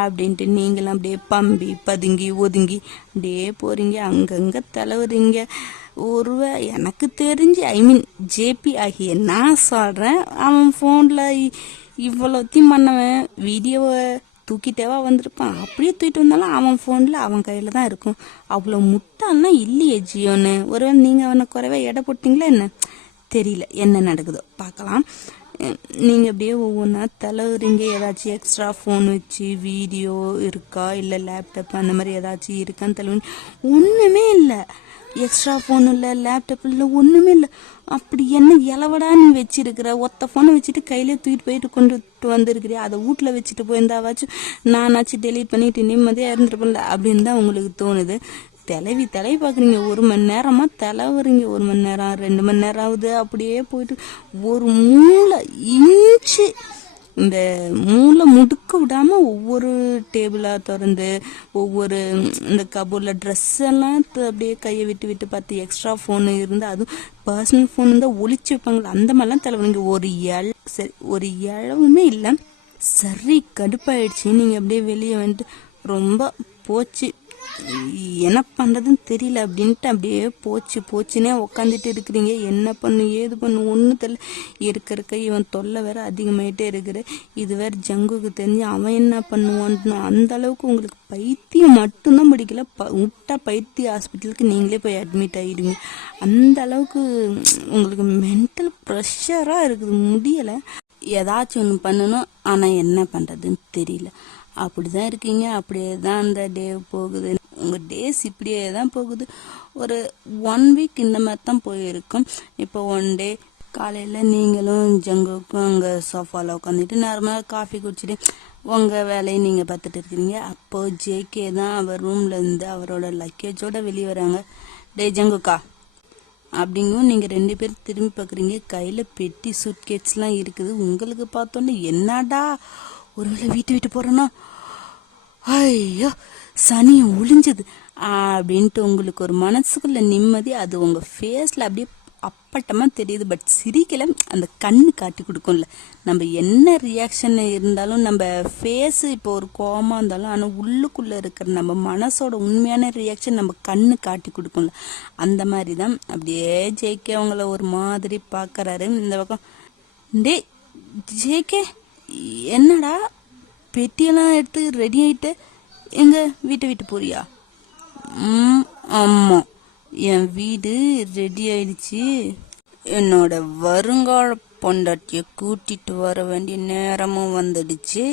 அப்படின்ட்டு நீங்களாம் அப்படியே பம்பி பதுங்கி ஒதுங்கி அப்படியே போகிறீங்க, அங்கங்கே தலைவறீங்க. ஒருவே எனக்கு தெரிஞ்சு ஜேபி ஆகிய நான் சொல்கிறேன், அவன் ஃபோனில் இவ்வளோத்தையும் பண்ணவன் வீடியோவை தூக்கிட்டேவா வந்திருப்பான். அப்படியே தூக்கிட்டு வந்தாலும் அவன் ஃபோனில் அவன் கையில் தான் இருக்கும். அவ்வளோ முட்டாள்னா இல்லையே ஜியோன்னு. ஒருவேளை நீங்கள் அவனை குறைவே எடை போட்டிங்களா என்ன தெரியல. என்ன நடக்குதோ பார்க்கலாம். நீங்கள் அப்படியே ஒவ்வொன்றா தலைவரிங்க. ஏதாச்சும் எக்ஸ்ட்ரா ஃபோன் வச்சு வீடியோ இருக்கா, இல்லை லேப்டாப் அந்த மாதிரி ஏதாச்சும் இருக்கான்னு தலைவன். ஒன்றுமே இல்லை, எக்ஸ்ட்ரா ஃபோன் இல்லை, லேப்டாப் இல்லை, ஒன்றுமே இல்லை. அப்படி என்ன இலவடா நீ வச்சிருக்கிற? ஒத்த ஃபோனை வச்சுட்டு கையிலே தூக்கிட்டு போயிட்டு கொண்டுட்டு வந்துருக்கிறியா? அதை வீட்டில் வச்சுட்டு போயிருந்தாவாச்சும் நானாச்சும் டெலீட் பண்ணிட்டு நிம்மதியாக இருந்துருப்பேன்ல அப்படின்னு தான் உங்களுக்கு தோணுது. தலைவி பார்க்குறீங்க. 1 மணி நேரமா தலைவறீங்க. 1 மணி நேரம் 2 மணி நேரம் ஆகுது. அப்படியே போயிட்டு ஒரு மூளை இன்ச்சு இந்த மூளை முடுக்க விடாம ஒவ்வொரு டேபிளா திறந்து ஒவ்வொரு இந்த கபோர்டில் ட்ரெஸ் எல்லாம் அப்படியே கையை விட்டு பார்த்து எக்ஸ்ட்ரா ஃபோனு இருந்து அதுவும் பர்சனல் ஃபோன் இருந்தால் ஒளிச்சு வைப்பாங்களா அந்த மாதிரிலாம் தலைவலிங்க. ஒரு இழவுமே இல்லை. சரி கடுப்பாயிடுச்சு. நீங்கள் அப்படியே வெளியே வந்துட்டு ரொம்ப போச்சு என்ன பண்ணுறதுன்னு தெரியல அப்படின்ட்டு அப்படியே போச்சுன்னே உக்காந்துட்டு இருக்கிறீங்க. என்ன பண்ணு ஏது பண்ணு ஒன்றும் தெரியல. இருக்க இவன் தொல்லை வேற அதிகமாயிட்டே இருக்குது. இது வேற ஜங்குக்கு தெரிஞ்சு அவன் என்ன பண்ணுவான்னு அந்த அளவுக்கு உங்களுக்கு பைத்தியம் மட்டும்தான் பிடிக்கல. விட்டா பைத்திய ஹாஸ்பிட்டலுக்கு நீங்களே போய் அட்மிட் ஆகிடுங்க. அந்த அளவுக்கு உங்களுக்கு மென்டல் ப்ரெஷராக இருக்குது. முடியலை. ஏதாச்சும் ஒன்று பண்ணணும். ஆனால் என்ன பண்ணுறதுன்னு தெரியல. அப்படிதான் இருக்கீங்க. அப்படியே தான் அந்த டே போகுது. உங்கள் டேஸ் இப்படியே தான் போகுது. ஒரு 1 வீக் இந்த மாதிரி தான் போயிருக்கும். இப்போ 1 டே காலையில் நீங்களும் ஜங்குக்கும் அங்கே சோஃபாவில் உட்காந்துட்டு நார்மலாக காஃபி குடிச்சிட்டு உங்கள் வேலையை நீங்கள் பார்த்துட்டு இருக்கிறீங்க. அப்போது ஜேகே தான் அவர் ரூம்லேருந்து அவரோட லக்கேஜோட வெளியே வராங்க. டே ஜங்குக்கா அப்படிங்கும். நீங்கள் 2 பேரும் திரும்பி பார்க்குறீங்க. கையில் பெட்டி சூட்கேட்ஸ்லாம் இருக்குது. உங்களுக்கு பார்த்தோன்னே என்னடா ஒருவேளை வீட்டு போகிறேன்னா ஐயோ சனியை ஒளிஞ்சது அப்படின்ட்டு உங்களுக்கு ஒரு மனசுக்குள்ள நிம்மதி. அது உங்கள் ஃபேஸில் அப்படியே அப்பட்டமாக தெரியுது. பட் சிரிக்கலை. அந்த கண்ணு காட்டி கொடுக்கும்ல. நம்ம என்ன ரியாக்ஷன் இருந்தாலும் நம்ம ஃபேஸு இப்போ ஒரு கோவமாக இருந்தாலும் ஆனால் உள்ளுக்குள்ளே இருக்கிற நம்ம மனசோட உண்மையான ரியாக்ஷன் நம்ம கண்ணு காட்டி கொடுக்கும்ல. அந்த மாதிரி தான் அப்படியே ஜேகே அவங்கள ஒரு மாதிரி பார்க்குறாரு. இந்த பக்கம் டே ஜேகே என்னடா பெட்டியெல்லாம் எடுத்து ரெடி ஆகிட்டு எங்க வீட்டு போறியா? ஆமாம் என் வீடு ரெடி ஆயிடுச்சு. என்னோட வருங்கால பொண்டாட்டியை கூட்டிட்டு வர வேண்டிய நேரமும் வந்துடுச்சு.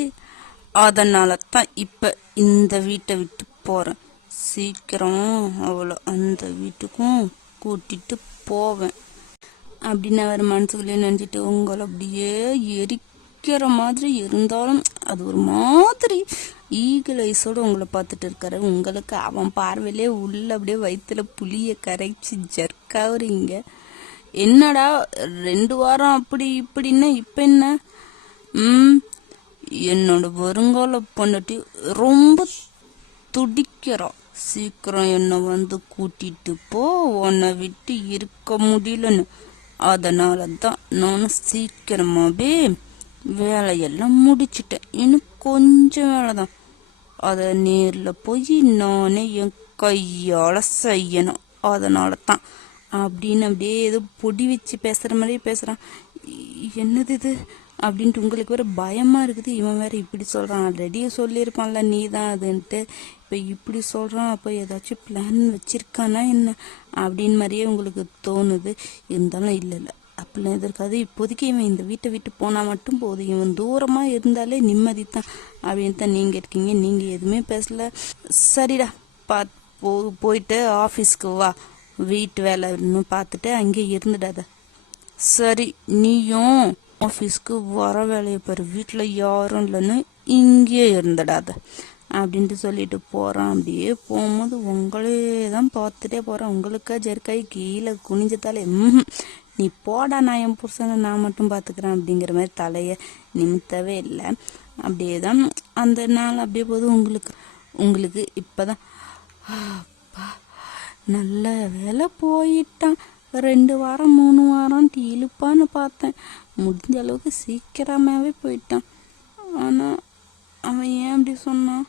அதனால தான் இப்போ இந்த வீட்டை விட்டு போகிறேன். சீக்கிரம் அவளை அந்த வீட்டுக்கும் கூட்டிட்டு போவேன் அப்படின்னு அவர் மனசுக்குள்ளே நினச்சிட்டு உங்களை அப்படியே எரிக்கிற மாதிரி இருந்தாலும் அது ஒரு மாதிரி ஈகிள் ஐஸோடு உங்களை பார்த்துட்டு இருக்காரு. உங்களுக்கு அவன் பார்வையிலே உள்ள அப்படியே வயிற்றுல புளியை கரைச்சி ஜர்க்காவுறீங்க. என்னடா 2 வாரம் அப்படி இப்படின்னா இப்போ என்ன? என்னோட வருங்கால பொண்டாட்டி ரொம்ப துடிக்கிறோம். சீக்கிரம் என்னை வந்து கூட்டிட்டு போ, உன்னை விட்டு இருக்க முடியலன்னு. அதனால தான் நானும் சீக்கிரமாவே வேலையெல்லாம் முடிச்சிட்டேன். இன்னும் கொஞ்சம் வேலை தான். அதை நேரில் போய் நானே என் கையால் செய்யணும். அதனால தான் அப்படின்னு அப்படியே ஏதோ பொடி வச்சு பேசுகிற மாதிரியே பேசுகிறான். என்னது இது அப்படின்ட்டு உங்களுக்கு வேறு பயமாக இருக்குது. இவன் வேறு இப்படி சொல்கிறான். ஆல்ரெடி சொல்லியிருப்பான்ல நீ தான் அதுன்ட்டு. இப்போ இப்படி சொல்கிறான். அப்போ ஏதாச்சும் பிளான் வச்சுருக்கானா என்ன அப்படின்னு மாதிரியே உங்களுக்கு தோணுது. இருந்தாலும் இல்லை அப்படிலாம் எதிர்க்காது. இப்போதைக்கு இவன் இந்த வீட்டை விட்டு போனால் மட்டும் போதும். இவன் தூரமாக இருந்தாலே நிம்மதி தான் அப்படின்னு தான் நீங்கள் இருக்கீங்க. நீங்கள் எதுவுமே பேசல. சரிடா போயிட்டு ஆஃபீஸ்க்கு வா. வீட்டு வேலை இன்னும் பார்த்துட்டு அங்கே இருந்துடாத. சரி நீயும் ஆஃபீஸ்க்கு வர வேலையை பாரு. வீட்டில் யாரும் இல்லைன்னு இங்கே இருந்துடாத அப்படின்ட்டு சொல்லிட்டு போகிறான். அப்படியே போகும்போது உங்களே தான் பார்த்துட்டே போகிறான். உங்களுக்கா ஜெர்க்காய் கீழே குனிஞ்சத்தாலே நீ போடா நான் என் புருஷனை நான் மட்டும் பார்த்துக்கிறேன் அப்படிங்கிற மாதிரி தலையை நிமித்தவே இல்லை. அப்படியே தான் அந்த நாள் அப்படியே போது. உங்களுக்கு இப்போ தான் நல்ல வேலை போயிட்டான். 2 வாரம் 3 வாரம் இழுப்பான்னு பார்த்தேன். முடிஞ்ச அளவுக்கு சீக்கிரமாகவே போயிட்டான். ஆனால் அவன் ஏன் அப்படி சொன்னான்?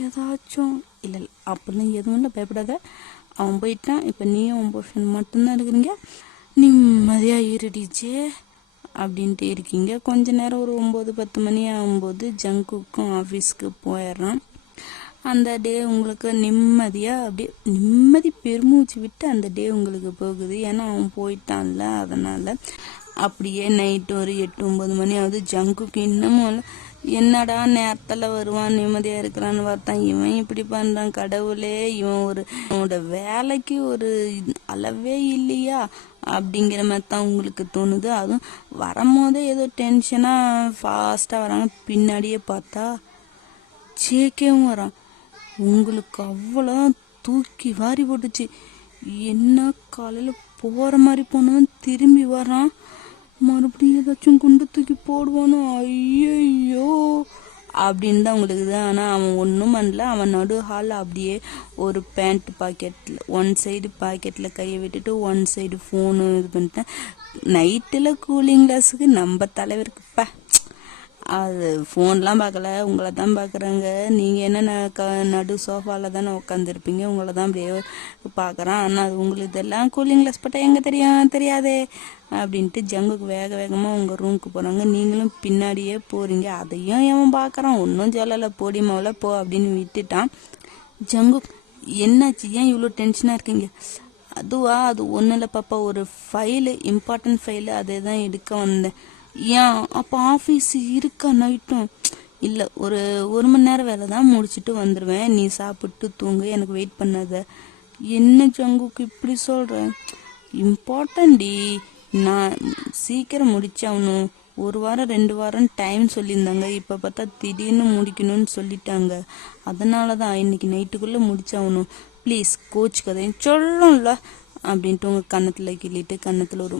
ஏதாச்சும் இல்லை அப்படிலாம் எதுவும் இல்லை. பயப்படாத. அவன் போயிட்டான். இப்போ நீயும் அவன் புருஷன் மட்டும்தான் இருக்கிறீங்க. நிம்மதியாக இருடிச்சே அப்படின்ட்டு இருக்கீங்க. கொஞ்ச நேரம் ஒரு 9-10 மணி ஆகும்போது ஜங்குக்கும் ஆஃபீஸ்க்கு போயிடுறான். அந்த டே உங்களுக்கு நிம்மதியாக அப்படியே நிம்மதி பெருமூச்சு விட்டு அந்த டே உங்களுக்கு போகுது. ஏன்னா அவன் போயிட்டான்ல. அதனால் அப்படியே நைட்டு ஒரு 8-9 மணி ஆகுது. ஜங்குக்கு இன்னமும் என்னடா நேரத்தில் வருவான் நிம்மதியாக இருக்கிறான்னு பார்த்தான். இவன் இப்படி பண்ணுறான். கடவுளே இவன் அவனோட வேலைக்கு ஒரு அளவே இல்லையா அப்படிங்கிற மாதிரி தான் உங்களுக்கு தோணுது. அதுவும் வரும்போதே ஏதோ டென்ஷனாக ஃபாஸ்ட்டாக வராங்க. பின்னாடியே பார்த்தா ஜேகேவும் வரான். உங்களுக்கு அவ்வளோ தூக்கி வாரி போட்டுச்சு. என்ன காலையில் போகிற மாதிரி போனவன் திரும்பி வரான், மறுபடியும் ஏதாச்சும் குண்டு தூக்கி போடுவானோ ஐயோ அப்படின்னு தான் உங்களுக்கு இது. ஆனால் அவன் ஒன்றும் பண்ணல. அவன் நடு ஹாலில் அப்படியே ஒரு பேண்ட் பாக்கெட்டில் ஒன் சைடு பாக்கெட்டில் கையை விட்டுட்டு ஒன் சைடு ஃபோனு இது பண்ணிட்டேன். நைட்டில் கூலிங் கிளாஸுக்கு நம்ம தலைவருக்குப்பா அது ஃபோன்லாம் பார்க்கல, உங்களை தான் பார்க்குறாங்க. நீங்கள் என்ன நடு சோஃபாவில் தானே உட்காந்துருப்பீங்க, உங்களை தான் அப்படியே பார்க்குறான். ஆனால் அது உங்களுக்கு இதெல்லாம் கூலிங் கிளாஸ் போட்டால் எங்கே தெரியாதே அப்படின்ட்டு ஜங்குக்கு வேக வேகமாக உங்கள் ரூமுக்கு போகிறாங்க. நீங்களும் பின்னாடியே போகிறீங்க. அதையும் அவன் பார்க்குறான், ஒன்றும் சொல்லலை, போடி மாவில் போ அப்படின்னு விட்டுட்டான். ஜங்கு என்னாச்சு, ஏன் இவ்வளோ டென்ஷனாக இருக்கீங்க? அதுவா, அது ஒன்றும் இல்லை பாப்பா, ஒரு ஃபைலு, இம்பார்ட்டன்ட் ஃபைலு, அதை தான் எடுக்க வந்தேன். ஏன் அப்போ ஆஃபீஸ் இருக்கா நைட்டும்? இல்லை, ஒரு மணி நேரம் வேலை தான், முடிச்சுட்டு வந்துடுவேன். நீ சாப்பிட்டு தூங்கு, எனக்கு வெயிட் பண்ணாத. என்ன ஜங்குக்கு இப்படி சொல்கிறேன்? இம்பார்ட்டன்டி, நான் சீக்கிரம் முடிச்சாகணும். 1 வாரம் 2 வாரம் டைம் சொல்லியிருந்தாங்க, இப்போ பார்த்தா திடீர்னு முடிக்கணும்னு சொல்லிட்டாங்க. அதனால தான் இன்னைக்கு நைட்டுக்குள்ளே முடிச்சாகணும். ப்ளீஸ் கோச் கதையும் சொல்லும்ல அப்படின்ட்டு உங்கள் கன்னத்தில் கிள்ளிட்டு கன்னத்தில் ஒரு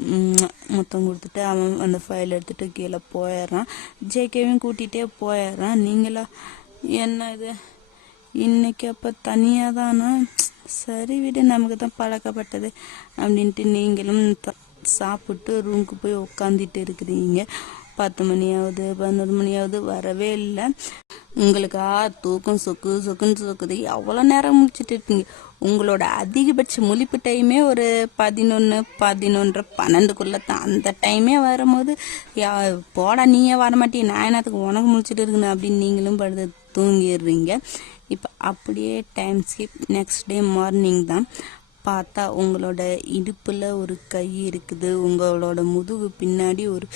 மொத்தம் கொடுத்துட்டு அவன் அந்த ஃபைல் எடுத்துகிட்டு கீழே போயிடுறான். ஜேகேவையும் கூட்டிகிட்டே போயிடுறான். நீங்களா என்ன இது இன்னைக்கு அப்போ தனியாக தானா? சரி விடு, நமக்கு தான் பழக்கப்பட்டது அப்படின்ட்டு நீங்களும் சாப்பிட்டு ரூமுக்கு போய் உட்காந்துட்டு இருக்கிறீங்க. 10 மணி ஆகுது, 11 மணி ஆகுது, வரவே இல்லை. உங்களுக்கா தூக்கம் சொக்குன்னு சொக்குது. அவ்வளோ நேரம் முடிச்சுட்டு இருக்கீங்க. உங்களோட அதிகபட்ச முழிப்பு டைமே ஒரு 11, 11, 12க்குள்ளே தான். அந்த டைமே வரும்போது போடா நீயே வரமாட்டே, நான் என்னத்துக்கு உனக்கு முடிச்சுட்டு இருக்குன்னு அப்படின்னு நீங்களும் படுத்து தூங்கிடுறீங்க. இப்போ அப்படியே time skip. Next day morning தான் பார்த்தா உங்களோட இடுப்பில் ஒரு கை இருக்குது, உங்களோட முதுகு பின்னாடி ஒரு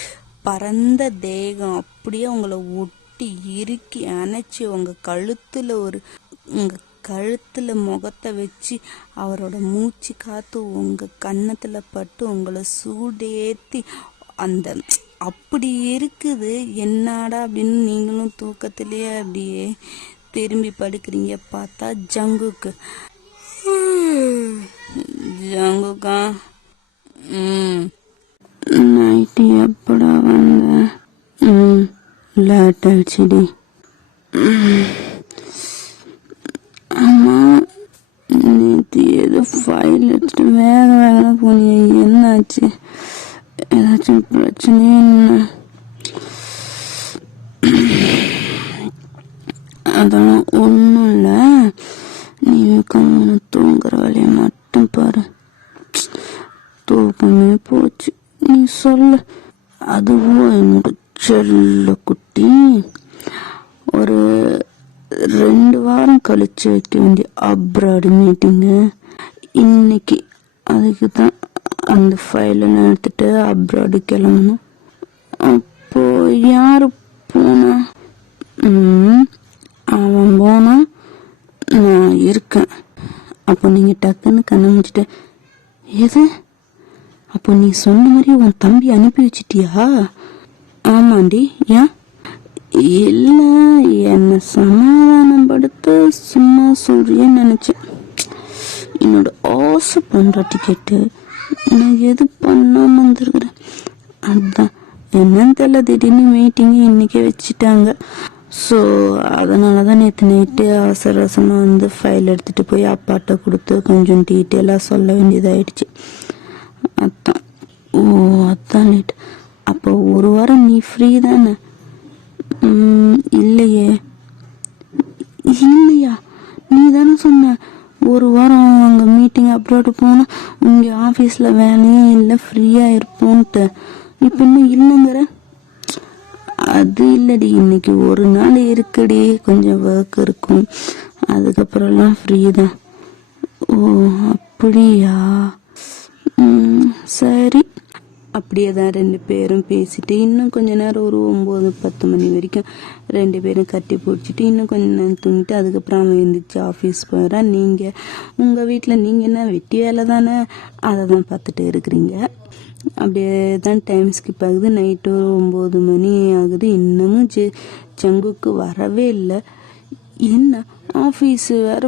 பரந்த தேகம் அப்படியே உங்களை ஒட்டி இறுக்கி அணைச்சி உங்கள் கழுத்தில் முகத்தை வச்சு அவரோட மூச்சு காத்து உங்கள் கன்னத்தில் பட்டு உங்களை சூடேற்றி அந்த அப்படி இருக்குது. என்னடா அப்படின்னு நீங்களும் தூக்கத்திலேயே அப்படியே திரும்பி படுக்கிறீங்க. பார்த்தா ஜங்குக்கா நைட்டு எப்படா வந்த? லேட் ஆயிடுச்சுடி. ஆமாம், நேற்று ஏதோ ஃபைல் எடுத்துட்டு வேக போனீங்க, என்னாச்சு? ஏதாச்சும் பிரச்சனையே? என்ன அதெல்லாம் ஒன்றும் இல்லை, நீ கம்மனு தூங்குற வேலையை மட்டும் பாரு. தூக்கமே போச்சு, நீ சொல்லு. அதுவும் என்னோட செல்ல குட்டி ஒரு 2 வாரம் கழிச்சு வைக்க வேண்டிய அப்ராடு மீட்டிங்கு இன்னைக்கு. அதுக்கு தான் அந்த ஃபைலெல்லாம் எடுத்துட்டு அப்ராடு கிளம்பணும். அப்போ யாரு போனா? அவன் போனா, நான் இருக்கேன். அப்போ நீங்கள் டக்குன்னு கண்ணை முடிச்சுட்டு, எது? அப்போ நீ சொன்ன மாதிரி உன் தம்பி அனுப்பி வச்சிட்டியா? ஆமாண்டி. ஏன்? இல்லை, என்னை சமாதானப்படுத்த சும்மா சொல்றியேன்னு நினச்சேன். என்னோட ஆசை பண்ணுற டிக்கெட்டு நான் எது பண்ணாமல் வந்துருக்குறேன். அதுதான் என்னன்னு தெரியல, திடீர்னு மீட்டிங்கு இன்றைக்கே வச்சுட்டாங்க. ஸோ அதனால தான் நேற்று நைட்டு அவசரமாக வந்து ஃபைல் எடுத்துகிட்டு போய் அப்பாட்ட கொடுத்து கொஞ்சம் டீட்டெயிலாக சொல்ல வேண்டியதாகிடுச்சு. அதான். ஓ அதான் லேட். அப்போ 1 வாரம் நீ ஃப்ரீ தானே? இல்லையா? நீ தானே சொன்ன 1 வாரம் அங்கே மீட்டிங் அப்ராடு போனால் உங்கள் ஆஃபீஸில் வேலையே இல்லை, ஃப்ரீயாக இருப்போன்ட்டு. இப்போ இன்னும் இல்லைங்கிற? அது இல்லடி, இன்னைக்கு ஒரு நாள் இருக்குடி, கொஞ்சம் ஒர்க் இருக்கும், அதுக்கப்புறம்லாம் ஃப்ரீ தான். ஓ அப்படியா? சரி. அப்படியே தான் 2 பேரும் பேசிட்டு இன்னும் கொஞ்ச நேரம் ஒரு 9, 10 மணி வரைக்கும் 2 பேரும் கட்டி பிடிச்சிட்டு இன்னும் கொஞ்ச நேரம் தூங்கிட்டு அதுக்கப்புறம் அவன் எழுந்திரிச்சு ஆஃபீஸ் போயிடறான். நீங்கள் உங்கள் வீட்டில் நீங்கள் என்ன வெட்டி வேலை தானே, அதை தான் பார்த்துட்டு இருக்கிறீங்க. அப்படியே தான் டைம் ஸ்கிப் ஆகுது. நைட்டு 9 மணி ஆகுது. இன்னமும் ஜங்குக்கு வரவே இல்லை. என்ன ஆஃபீஸ் வேற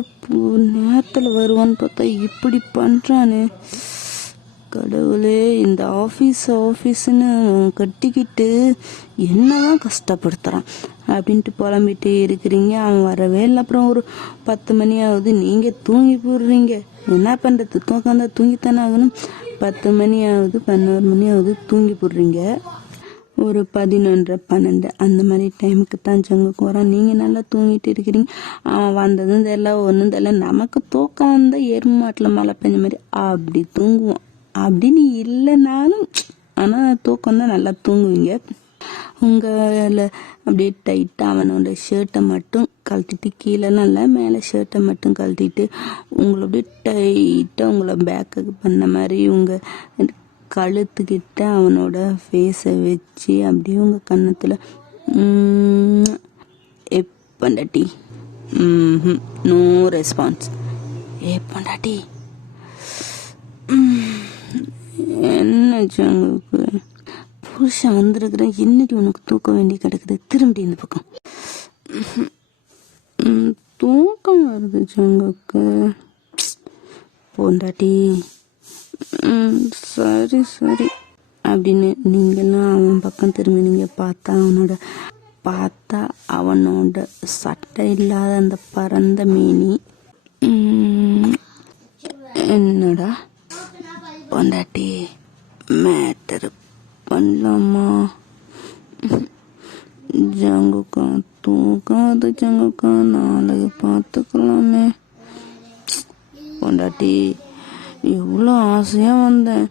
நேரத்தில் வருவான்னு பார்த்தா இப்படி பண்ணுறானே. கடவுளே, இந்த ஆஃபீஸ்ன்னு கட்டிக்கிட்டு என்னதான் கஷ்டப்படுத்துகிறான் அப்படின்ட்டு புலம்பிட்டே இருக்கிறீங்க. அவன் வரவே இல்லை. அப்புறம் ஒரு 10 மணி ஆகுது, நீங்கள் தூங்கி போடுறீங்க. என்ன பண்ணுறது, தூக்கம் தான் தூங்கித்தானே ஆகணும். 10 மணி ஆகுது, 11 மணி ஆகுது, தூங்கி போடுறீங்க. ஒரு 11, 12 அந்த மாதிரி டைமுக்கு தான் ஜங்குக்கு வரான். நீங்கள் நல்லா தூங்கிட்டு இருக்கிறீங்க. அவன் வந்ததும் தெரியல, ஒன்றும் தெரியல. நமக்கு தூக்கம் வந்தால் எருமாட்டில் மழை பெஞ்ச மாதிரி அப்படி தூங்குவோம். அப்படின்னு இல்லைனாலும் ஆனால் தூக்கம் தான் நல்லா தூங்குவீங்க. உங்களை அப்படியே டைட்டாக அவனோட ஷர்ட்டை மட்டும் கழட்டிட்டு, கீழெல்லாம் இல்லை, மேலே ஷர்ட்டை மட்டும் கழட்டிட்டு உங்களை அப்படியே டைட்டாக உங்களை பேக்கு பண்ண மாதிரி உங்கள் கழுத்துக்கிட்ட அவனோட ஃபேஸை வச்சு அப்படியே உங்கள் கன்னத்தில் எப்பண்டாட்டி நோ ரெஸ்பான்ஸ். எப்பண்டாட்டி என்ன ஜங்குக்கு புருஷன் வந்திருக்கிறேன், என்னடி உனக்கு தூக்கம் வேண்டி கிடக்குது, திரும்பி இந்த பக்கம். தூக்கம் வருது ஜங்குக்கு. பொண்டாட்டி சரி சரி அப்படின்னு நீங்களாம் அவன் பக்கம் திரும்பி நீங்கள் பார்த்தா அவனோட சட்டை இல்லாத அந்த பரந்த மேனி. என்னடா பொண்டாட்டி மேட்டர் பண்ணலாமா? ஜங்குக்கா தூக்காது ஜங்குக்கா, நாளைக்கு பார்த்துக்கலாமே. பொண்டாட்டி எவ்வளோ ஆசையாக வந்தேன்,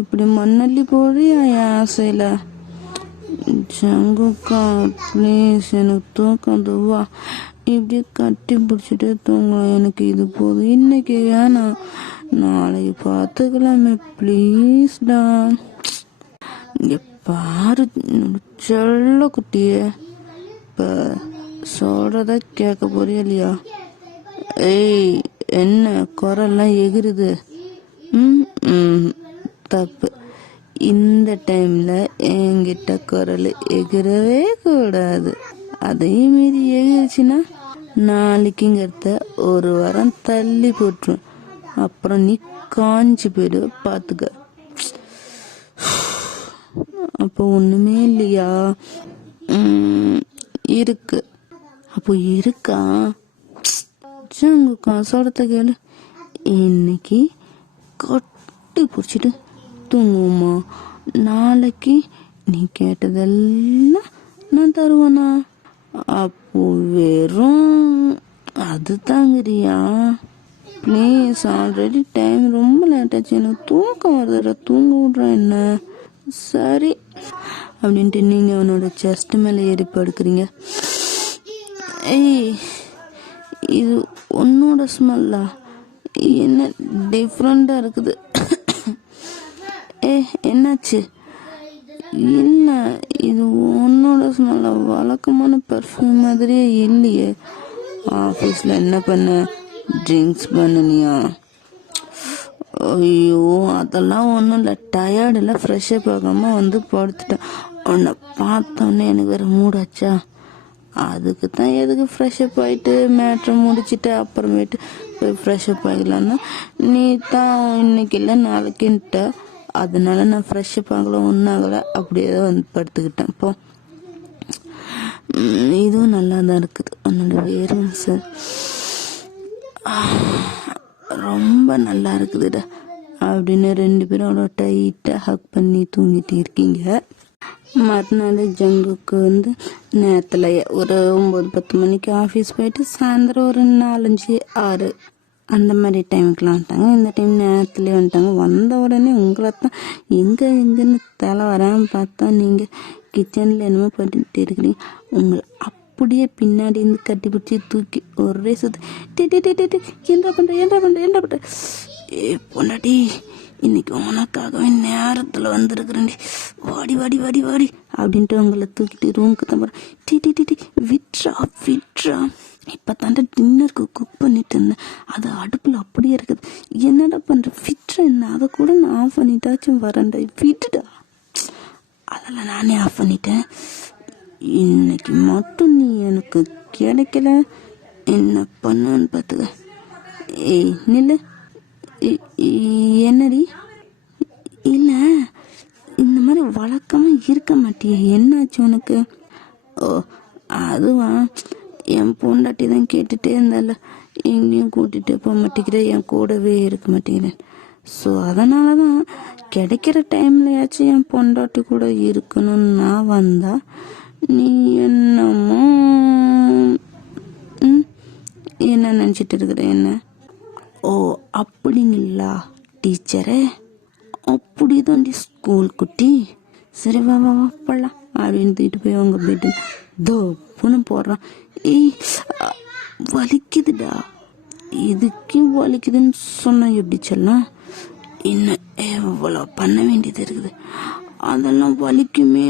இப்படி மண்ணள்ளி போடுறியா என் ஆசையில்? ஜங்குக்கா ப்ளீஸ், எனக்கு தூக்கம் துவா, இப்படி கட்டி பிடிச்சிட்டே தூங்கலாம். எனக்கு இது போதும், இன்னைக்கு வேணாம், நாளைக்கு பார்த்துக்கலாமே ப்ளீஸ்டா. இங்கே பாரு செல்ல குட்டியே, இப்போ சொல்கிறத கேட்க போறியா இல்லையா? ஏய், என்ன குரல்லாம் எகிருது? தப்பு. இந்த டைமில் என்கிட்ட குரல் எகிரவே கூடாது. அதையும் மீறி எகிருச்சுன்னா நாளைக்குங்கிறத ஒரு வாரம் தள்ளி போட்டுரும். அப்புறம் நீ காஞ்சி போயிடுவ, பார்த்துக்க. அப்போ ஒன்றுமே இல்லையா? இருக்கு. அப்போ இருக்கா? ஜங்குக்கா சொல்கிறத கேளு. இன்னைக்கு கட்டி பிடிச்சிட்டு தூங்குவோமா? நாளைக்கு நீ கேட்டதெல்லாம் நான் தருவேனா? அப்போ வெறும் அது தாங்கிறியா? ப்ளீஸ், ஆல்ரெடி டைம் ரொம்ப லேட்டாச்சு, எனக்கு தூக்கம் வருதுடா, தூங்க விட்றா என்ன? சரி அப்படின்ட்டு நீங்கள் அவனோட செஸ்ட் மேலே ஏறி படுக்கிறீங்க. ஏய், இது உன்னோட ஸ்மெல்லா? என்ன டிஃப்ரெண்டாக இருக்குது? என்னாச்சு? இல்லை, இது உன்னோட ஸ்மெல்லா? வழக்கமான பர்ஃப்யூம் மாதிரியே இல்லையே. ஆஃபீஸில் என்ன பண்ண, ட்ரிங்க்ஸ் பண்ணினியா? ஐயோ, அதெல்லாம் ஒன்றும் இல்லை, டயர்டில் ஃப்ரெஷ்ஷப் ஆகாமல் வந்து படுத்துட்டேன். உன்னை பார்த்தோன்னே எனக்கு வேறு மூடாச்சா, அதுக்கு தான் எதுக்கு ஃப்ரெஷ்ஷப் ஆகிட்டு மேட்ரை முடிச்சுட்டு அப்புறமேட்டு போய் ஃப்ரெஷ்ஷப் ஆகிடலான்னா நீ தான் இன்னைக்கு இல்லை நாளைக்குன்ட்ட. அதனால நான் ஃப்ரெஷ்ஷப் ஆகலை, ஒன்றாகலை, அப்படியே தான் வந்து படுத்துக்கிட்டேன். இப்போ இதுவும் நல்லா தான் இருக்குது. உன்னோட வேறும் சார் ரொம்ப நல்லா இருக்குதுடா அப்படின்னு 2 பேரும் அவ்வளோ டைட்டாக ஹக் பண்ணி தூங்கிட்டு இருக்கீங்க. மறுநாள் ஜங்குக்கு வந்து நேரத்தில் ஒரு 9-10 மணிக்கு ஆஃபீஸ் போயிட்டு சாயந்தரம் ஒரு 4-5-6 அந்த மாதிரி டைமுக்கெலாம் வந்துட்டாங்க. இந்த டைம் நேரத்துலேயே வந்துட்டாங்க. வந்த உடனே உங்களை தான் எங்கேன்னு தலை வராமல் பார்த்தா நீங்கள் கிச்சனில் என்னமோ பண்ணிட்டு இருக்கிறீங்க. உங்களை அப்படியே பின்னாடி இருந்து கட்டி பிடிச்சி தூக்கி ஒரே சுற்றி என்ன பண்ணுற பொண்டாட்டி, இன்னைக்கு உனக்காகவே நேரத்தில் வந்திருக்கிறேன்டி, வாடி வாடி வாடி வாடி அப்படின்ட்டு உங்களை தூக்கிட்டு ரூமுக்கு தான் போகிறேன். விட்ரா இப்போ தாண்ட டின்னருக்கு குக் பண்ணிட்டு இருந்தேன், அது அடுப்பில் அப்படியே இருக்குது, என்னடா பண்ணுற? விட்ரா என்ன, அதை கூட நான் ஆஃப் பண்ணிட்டாச்சும் வரேன்டா, விட்டுடா. அதெல்லாம் நானே ஆஃப் பண்ணிட்டேன். இன்னைக்கு மட்டும் நீ எனக்கு கிடைக்கல, என்ன பண்ணான்னு பார்த்துக்க. ஏய் நில்லு. என்னடி? இல்லை, இந்த மாதிரி வழக்கமாக இருக்க மாட்டியே, என்னாச்சு உனக்கு? ஓ அதுவா, என் பொண்டாட்டி தான் கேட்டுகிட்டே இருந்தால, எங்கேயும் கூட்டிகிட்டு போக மாட்டேங்கிறேன், என் கூடவே இருக்க மாட்டேங்கிறேன். ஸோ அதனால தான் கிடைக்கிற டைம்லையாச்சும் என் பொண்டாட்டி கூட இருக்கணும்னு நான் வந்தா, நீ என்னமோ என்ன நினச்சிட்டு இருக்கிற என்ன? ஓ அப்படிங்களா டீச்சரே, அப்படி தாண்டி ஸ்கூல் குட்டி. சரி வா வா வா படலாம் அப்படின்னு தூக்கிட்டு போய் அவங்க பெட்டு தோப்புன்னு போடுறான். ஏய் வலிக்குதுடா. இதுக்கு வலிக்குதுன்னு சொன்னா எப்படி சொல்லலாம்? இன்னும் எவ்வளோ பண்ண வேண்டியது இருக்குது, அதெல்லாம் வலிக்குமே,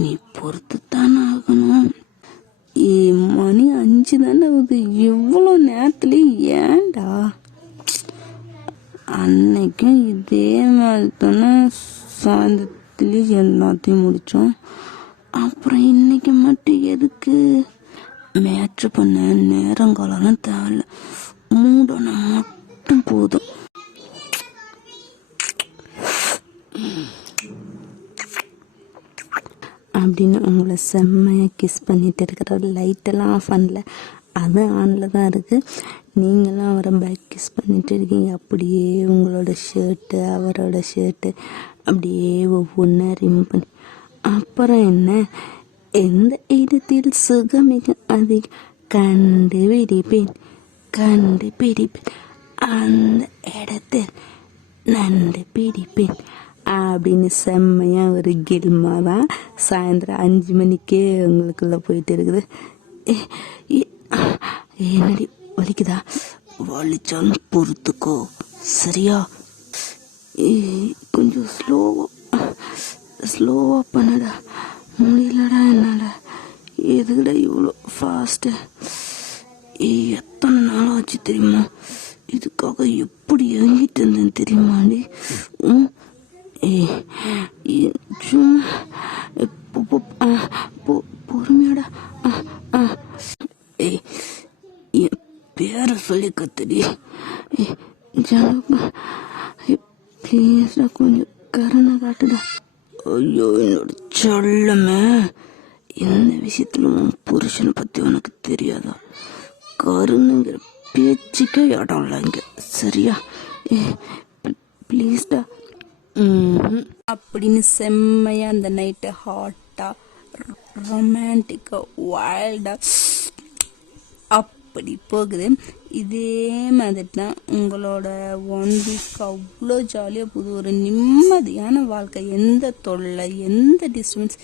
நீ பொறுத்து தானே ஆகணும். மணி 5 தானே ஆகுது, எவ்வளோ நேரத்துல ஏன்டா? அன்னைக்கும் இதே மாதிரி தானே சாயந்தரத்துலேயும் எல்லாத்தையும் முடித்தோம். அப்புறம் இன்னைக்கு மட்டும் எதுக்கு? மேட்ரு பண்ண நேரங்காலம் தேவையில்ல, மூடனை மட்டும் போதும். அப்படின்னு உங்களை செம்மையாக கிஸ் பண்ணிட்டு இருக்கிற லைட்டெல்லாம் ஆஃப் பண்ணல, அது ஆனில் தான் இருக்குது. நீங்களும் அவரை பேக் கிஸ் பண்ணிட்டு இருக்கீங்க. அப்படியே உங்களோட ஷர்ட்டு அவரோட ஷர்ட்டு அப்படியே ஒவ்வொன்றா ரிமூவ் பண்ணி, அப்புறம் என்ன, எந்த இடத்தில் சுகமிக அதிகம் கண்டுபிடிப்பேன் கண்டுபிடிப்பேன், அந்த இடத்தில் நண்டு பிடிப்பேன் அப்படின்னு செம்மையாக ஒரு கில்மா தான் சாயந்தரம் 5 மணிக்கே உங்களுக்குள்ளே போயிட்டு இருக்குது. என்னடி வலிக்குதா? வலிச்சாலும் பொறுத்துக்கோ சரியா? கொஞ்சம் ஸ்லோவாக பண்ணடா, முடியலடா என்னால. எதுக்கடா இவ்வளோ ஃபாஸ்ட்டு? எத்தனை நாள் ஆச்சு தெரியுமா இதுக்காக, எப்படி இறங்கிட்டு இருந்தேன் தெரியுமாண்டி? பொறுமையாடா. என் பேரை சொல்லி கத்துடி. ப்ளீஸ்டா கொஞ்சம் கருணை காட்டுடா. ஐயோ என்னோட சொல்லமே, இந்த விஷயத்துல உன் புருஷனை பத்தி உனக்கு தெரியாதா? கருணுங்கிற பேச்சுக்கே இடம் இல்லை இங்க சரியா? ப்ளீஸ்டா அப்படின்னு செம்மையா அந்த நைட்டு ஹாட்டா ரொமான்டிக்கா வைல்டா அப்படி போகுது. இதே மாதிரி தான் உங்களோட 1 வீக் அவ்வளோ ஜாலியாக போகுது. ஒரு நிம்மதியான வாழ்க்கை, எந்த தொல்லை எந்த டிஸ்டர்பன்ஸ்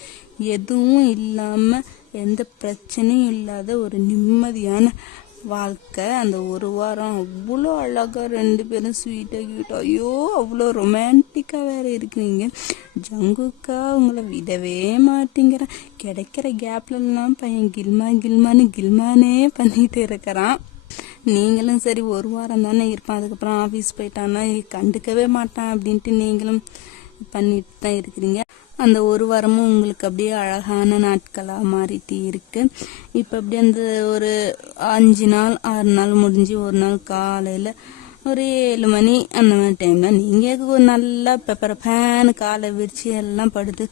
எதுவும் இல்லாமல், எந்த பிரச்சனையும் இல்லாத ஒரு நிம்மதியான வாழ்க்கை. அந்த 1 வாரம் அவ்வளோ அழகாக 2 பேரும் ஸ்வீட்டாக கிட்ட, ஐயோ அவ்வளோ ரொமான்டிக்காக வேற இருக்கிறீங்க. ஜங்குக்கா உங்களை விடவே மாட்டேங்கிறான். கிடைக்கிற கேப்லலாம் பையன் கில்மானே பண்ணிட்டு இருக்கிறான். நீங்களும் சரி 1 வாரம் தானே இருப்பான், அதுக்கப்புறம் ஆஃபீஸ் போயிட்டான்னா கண்டுக்கவே மாட்டான் அப்படின்ட்டு நீங்களும் பண்ணிட்டு தான் இருக்கிறீங்க. அந்த 1 வாரமும் உங்களுக்கு அப்படியே அழகான நாட்களாக மாறிட்டு இருக்கு. இப்போ அப்படி அந்த ஒரு 5 நாள் 6 நாள் முடிஞ்சு ஒரு நாள் காலையில் ஒரு 7 மணி அந்த மாதிரி டைமில் நீங்கள் நல்லா பேனு காலை விரிச்சு எல்லாம் படுத்து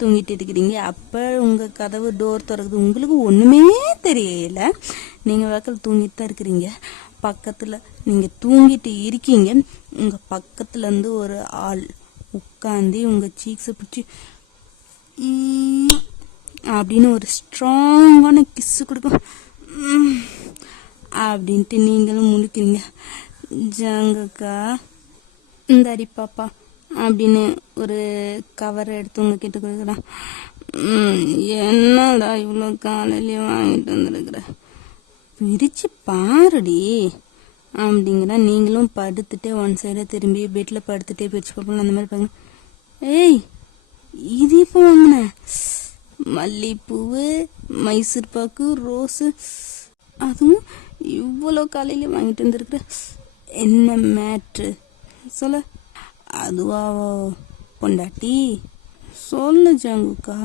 தூங்கிட்டு இருக்கிறீங்க. அப்போ உங்கள் கதவு டோர் திறக்குது, உங்களுக்கு ஒன்றுமே தெரியல, நீங்கள் வாக்கில் தூங்கிட்டு தான் இருக்கிறீங்க. பக்கத்தில் நீங்கள் தூங்கிட்டு இருக்கீங்க, உங்கள் பக்கத்துலேருந்து ஒரு ஆள் உட்காந்து உங்கள் சீக்ஸை பிடிச்சி அப்படின்னு ஒரு ஸ்ட்ராங்கான கிஸ்ஸு கொடுக்கும். அப்படின்ட்டு நீங்களும் முழிக்கிறீங்க. ஜங்கக்கா இந்த அடி பாப்பா அப்படின்னு ஒரு கவரை எடுத்து உங்ககிட்ட கொடுக்குறான். என்னடா இவ்வளோ காலையிலேயே வாங்கிட்டு வந்துருக்குற, விரிச்சு பாருடி அப்படிங்கிற. நீங்களும் படுத்துட்டே 1 சைடாக திரும்பி பெட்டில் படுத்துட்டே பிரிச்சு பார்ப்போம் அந்த மாதிரி பாருங்க. ஏய் இது இப்போ வாங்கின மல்லிப்பூவு, மைசூர் பாக்கு, ரோஸு, அதுவும் இவ்வளோ காலையில வாங்கிட்டு வந்துருக்குற, என்ன மேட்ரு சொல்ல? அதுவா பொண்டாட்டி? சொல்லு ஜங்குக்கா.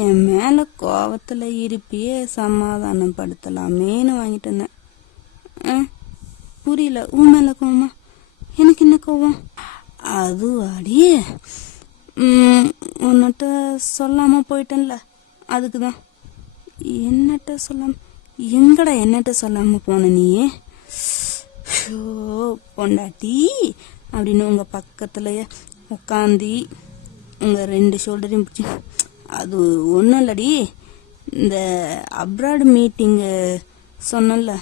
என் மேலே கோவத்தில் இருப்பியே சமாதானப்படுத்தலாமேன்னு வாங்கிட்டு வந்தேன். புரியல. உன் மேலே கோவமா? எனக்கு என்ன கோவம்? அதுவாடி உன்னிட்ட சொல்லாமல் போயிட்டேன்ல, அதுக்கு தான். என்னட்ட சொல்லாம? எங்கடா என்னட்ட சொல்லாமல் போன நீ? ஷோ பொண்டாட்டி அப்படின்னு உங்கள் பக்கத்துலயே உட்காந்தி உங்கள் 2 ஷோல்டரையும் பிடிச்சி, அது ஒன்றும் இல்லடி, இந்த அப்ராட் மீட்டிங்கு சொன்னல.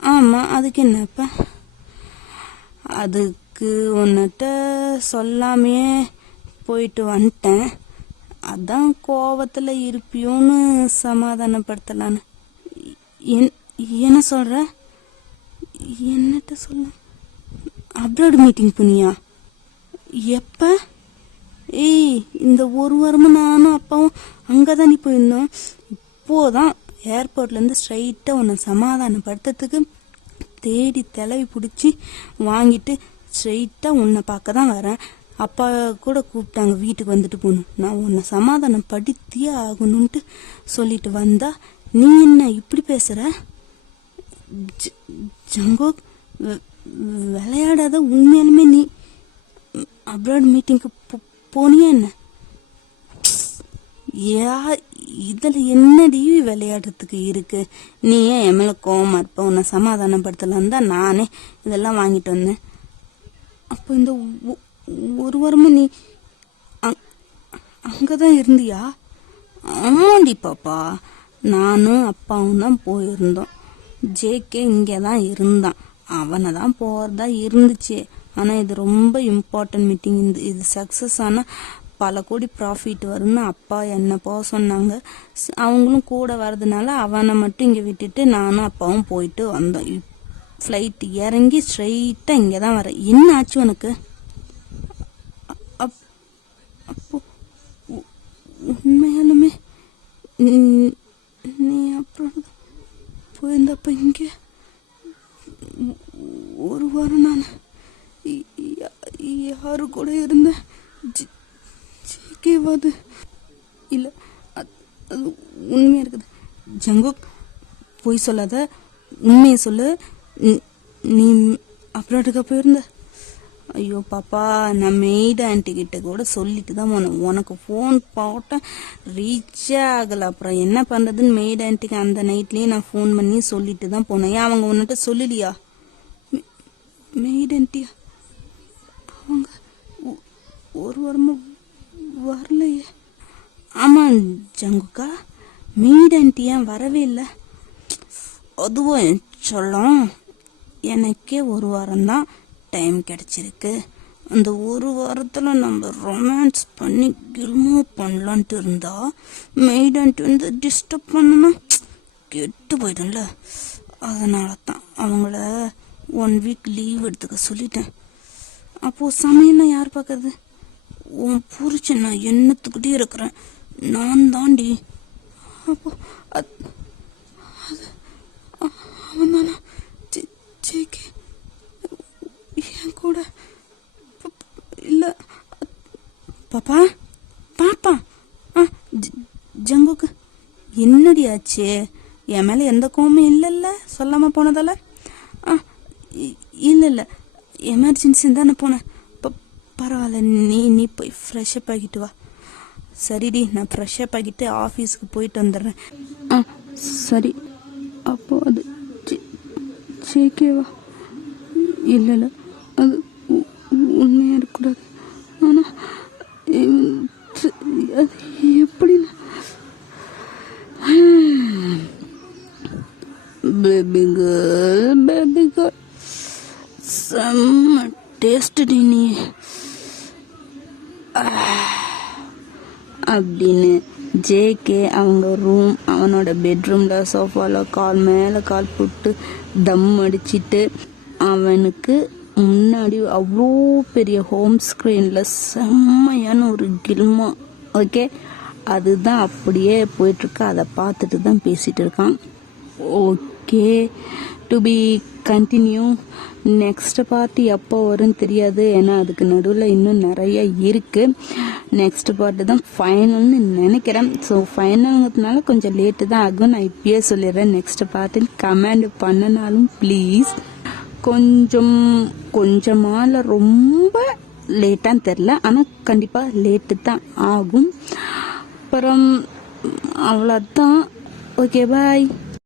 ஆமாம், அதுக்கு என்னப்பா? அதுக்கு உன்னிட்ட சொல்லாமையே போயிட்டு வந்துட்டேன். அதான் கோவத்தில் இருப்பியோன்னு சமாதானப்படுத்தலான்னு. என்ன சொல்கிற? என்னட்ட சொல்ல? அப்ராட் மீட்டிங் போனியா? எப்போ? ஏய், இந்த 1 வாரமும் நானும் அப்பாவும் அங்கே தானே போயிருந்தோம். இப்போதான் ஏர்போர்ட்லேருந்து ஸ்ட்ரைட்டாக உன்னை சமாதானப்படுத்துறதுக்கு தேடி தலைவி பிடிச்சி வாங்கிட்டு ஸ்ட்ரைட்டாக உன்னை பார்க்க தான் வரேன். அப்பா கூட கூப்பிட்டாங்க வீட்டுக்கு வந்துட்டு போகணும். நான் உன்னை சமாதானம் படுத்தியே ஆகணும்ன்ட்டு சொல்லிட்டு வந்தா நீ என்ன இப்படி பேசுகிற? ஜங்கோக், விளையாடாத. உண்மையாலுமே நீ அப்ராட் மீட்டிங்க்கு போனியா என்ன? இதில் என்னடி விளையாடுறதுக்கு இருக்கு? நீ ஏன் என் மேலே கோவமா இருப்ப? உன்னை சமாதானப்படுத்தலான்னு தான் நானே இதெல்லாம் வாங்கிட்டு வந்தேன். அப்போ இந்த 1 வாரமும் நீ அங்கே தான் இருந்தியா? ஆமாண்டி பாப்பா, நானும் அப்பாவும் தான் போயிருந்தோம். ஜேகே இங்கே தான் இருந்தான். அவனை தான் போகிறதா இருந்துச்சு. ஆனால் இது ரொம்ப இம்பார்ட்டன்ட் மீட்டிங். இது சக்ஸஸ் ஆனால் பல கோடி ப்ராஃபிட் வரும்னு அப்பா என்ன போக சொன்னாங்க. அவங்களும் கூட வர்றதுனால அவனை மட்டும் இங்கே விட்டுட்டு நானும் அப்பாவும் போயிட்டு வந்தோம். ஃப்ளைட் இறங்கி ஸ்ட்ரைட்டாக இங்கே தான் வரேன். என்ன ஆச்சு உனக்கு? அப்போ உண்மையாலுமே நீ அப்புறம் போயிருந்தப்ப இங்கே 1 வாரம் நான் யாரு கூட இருந்தேன்? ஜேகேவாது இல்லை, அது உண்மையாக இருக்குது. ஜங்குக், போய் சொல்லாத, உண்மையை சொல்லு. நீ அப்ராடுக்கா போயிருந்த? ஐயோ பாப்பா, நான் மெய்டு ஆண்டி கிட்ட கூட சொல்லிட்டு தான் போனேன். உனக்கு ஃபோன் போட்டேன், ரீச்சே ஆகலை. அப்புறம் என்ன பண்ணுறதுன்னு மெய்டு ஆண்டிக்கு அந்த நைட்லேயே நான் ஃபோன் பண்ணி சொல்லிட்டு தான் போனேன். ஏன் அவங்க உன்னிட்ட சொல்லலையா? மெய்டு ஆண்டியா? அவங்க 1 வாரமும் வரலையே. ஆமாம் ஜங்குக்கா, மெய்டு ஆண்டி ஏன் வரவே இல்லை? அதுவும் சொல்லும், எனக்கே 1 வாரம்தான் டைம் கிடச்சிருக்கு. அந்த 1 வாரத்தில் நம்ம ரொமான்ஸ் பண்ணி கில்மோ பண்ணலான்ட்டு இருந்தா மெய்டு ஆண்டி வந்து டிஸ்டர்ப் பண்ணனா கெட்டு போயிடும்ல. அதனால தான் அவங்கள 1 வீக் லீவ் எடுத்துக்க சொல்லிட்டேன். அப்போது சமையல்லாம் யார் பார்க்கறது? உன் புரிச்சு நான் என்னத்துக்கிட்டே இருக்கிறேன், நான் தாண்டி. அப்போ அவன் தானா ஜேகே என் கூட? இல்லை பாப்பா, பாப்பா. ஜங்குக்கு என்னடி ஆச்சு? என் மேலே எந்த கோவமும் இல்லைல்ல சொல்லாமல் போனதால? இல்லை, எமர்ஜென்சின்னு தானே போனேன். பரவாயில்ல, நீ போய் ஃப்ரெஷ்அப் ஆகிட்டு வா. சரிடி, நான் ஃப்ரெஷ்அப் ஆகிட்டு ஆஃபீஸுக்கு போயிட்டு வந்துடுறேன். சரி. அப்போ அது ஜேகேவா? இல்லை, அது உண்மையாக இருக்கக்கூடாது. ஆனால் அது எப்படி? பேபி கேர்ள் செம்ம டேஸ்டி நீ அப்படின்னு ஜேகே அவங்க ரூம், அவனோட பெட்ரூமில் சோஃபாவில் கால் மேலே கால் போட்டு தம் அடிச்சிட்டு அவனுக்கு முன்னாடி அவ்வளோ பெரிய ஹோம் ஸ்க்ரீனில் செம்மையான ஒரு கில்மா. ஓகே, அதுதான் அப்படியே போயிட்டுருக்கு. அதை பார்த்துட்டு தான் பேசிகிட்டு இருக்கான். Okay. Okay to be continue. Next part எப்போ வரும்னு தெரியாது, ஏன்னா அதுக்கு நடுவில் இன்னும் நிறைய இருக்குது. நெக்ஸ்ட் பார்ட்டு தான் ஃபைனல்னு நினைக்கிறேன். ஸோ ஃபைனல்ங்கிறதுனால கொஞ்சம் லேட்டு தான் ஆகும். நான் இப்பயே சொல்லிடுறேன், நெக்ஸ்ட் பார்ட்டுன்னு கமெண்ட் பண்ணனாலும் ப்ளீஸ். கொஞ்சமாக இல்லை ரொம்ப லேட்டான்னு தெரில, ஆனால் கண்டிப்பாக லேட்டு தான் ஆகும். அப்புறம் அவ்வளோதான். Okay bye.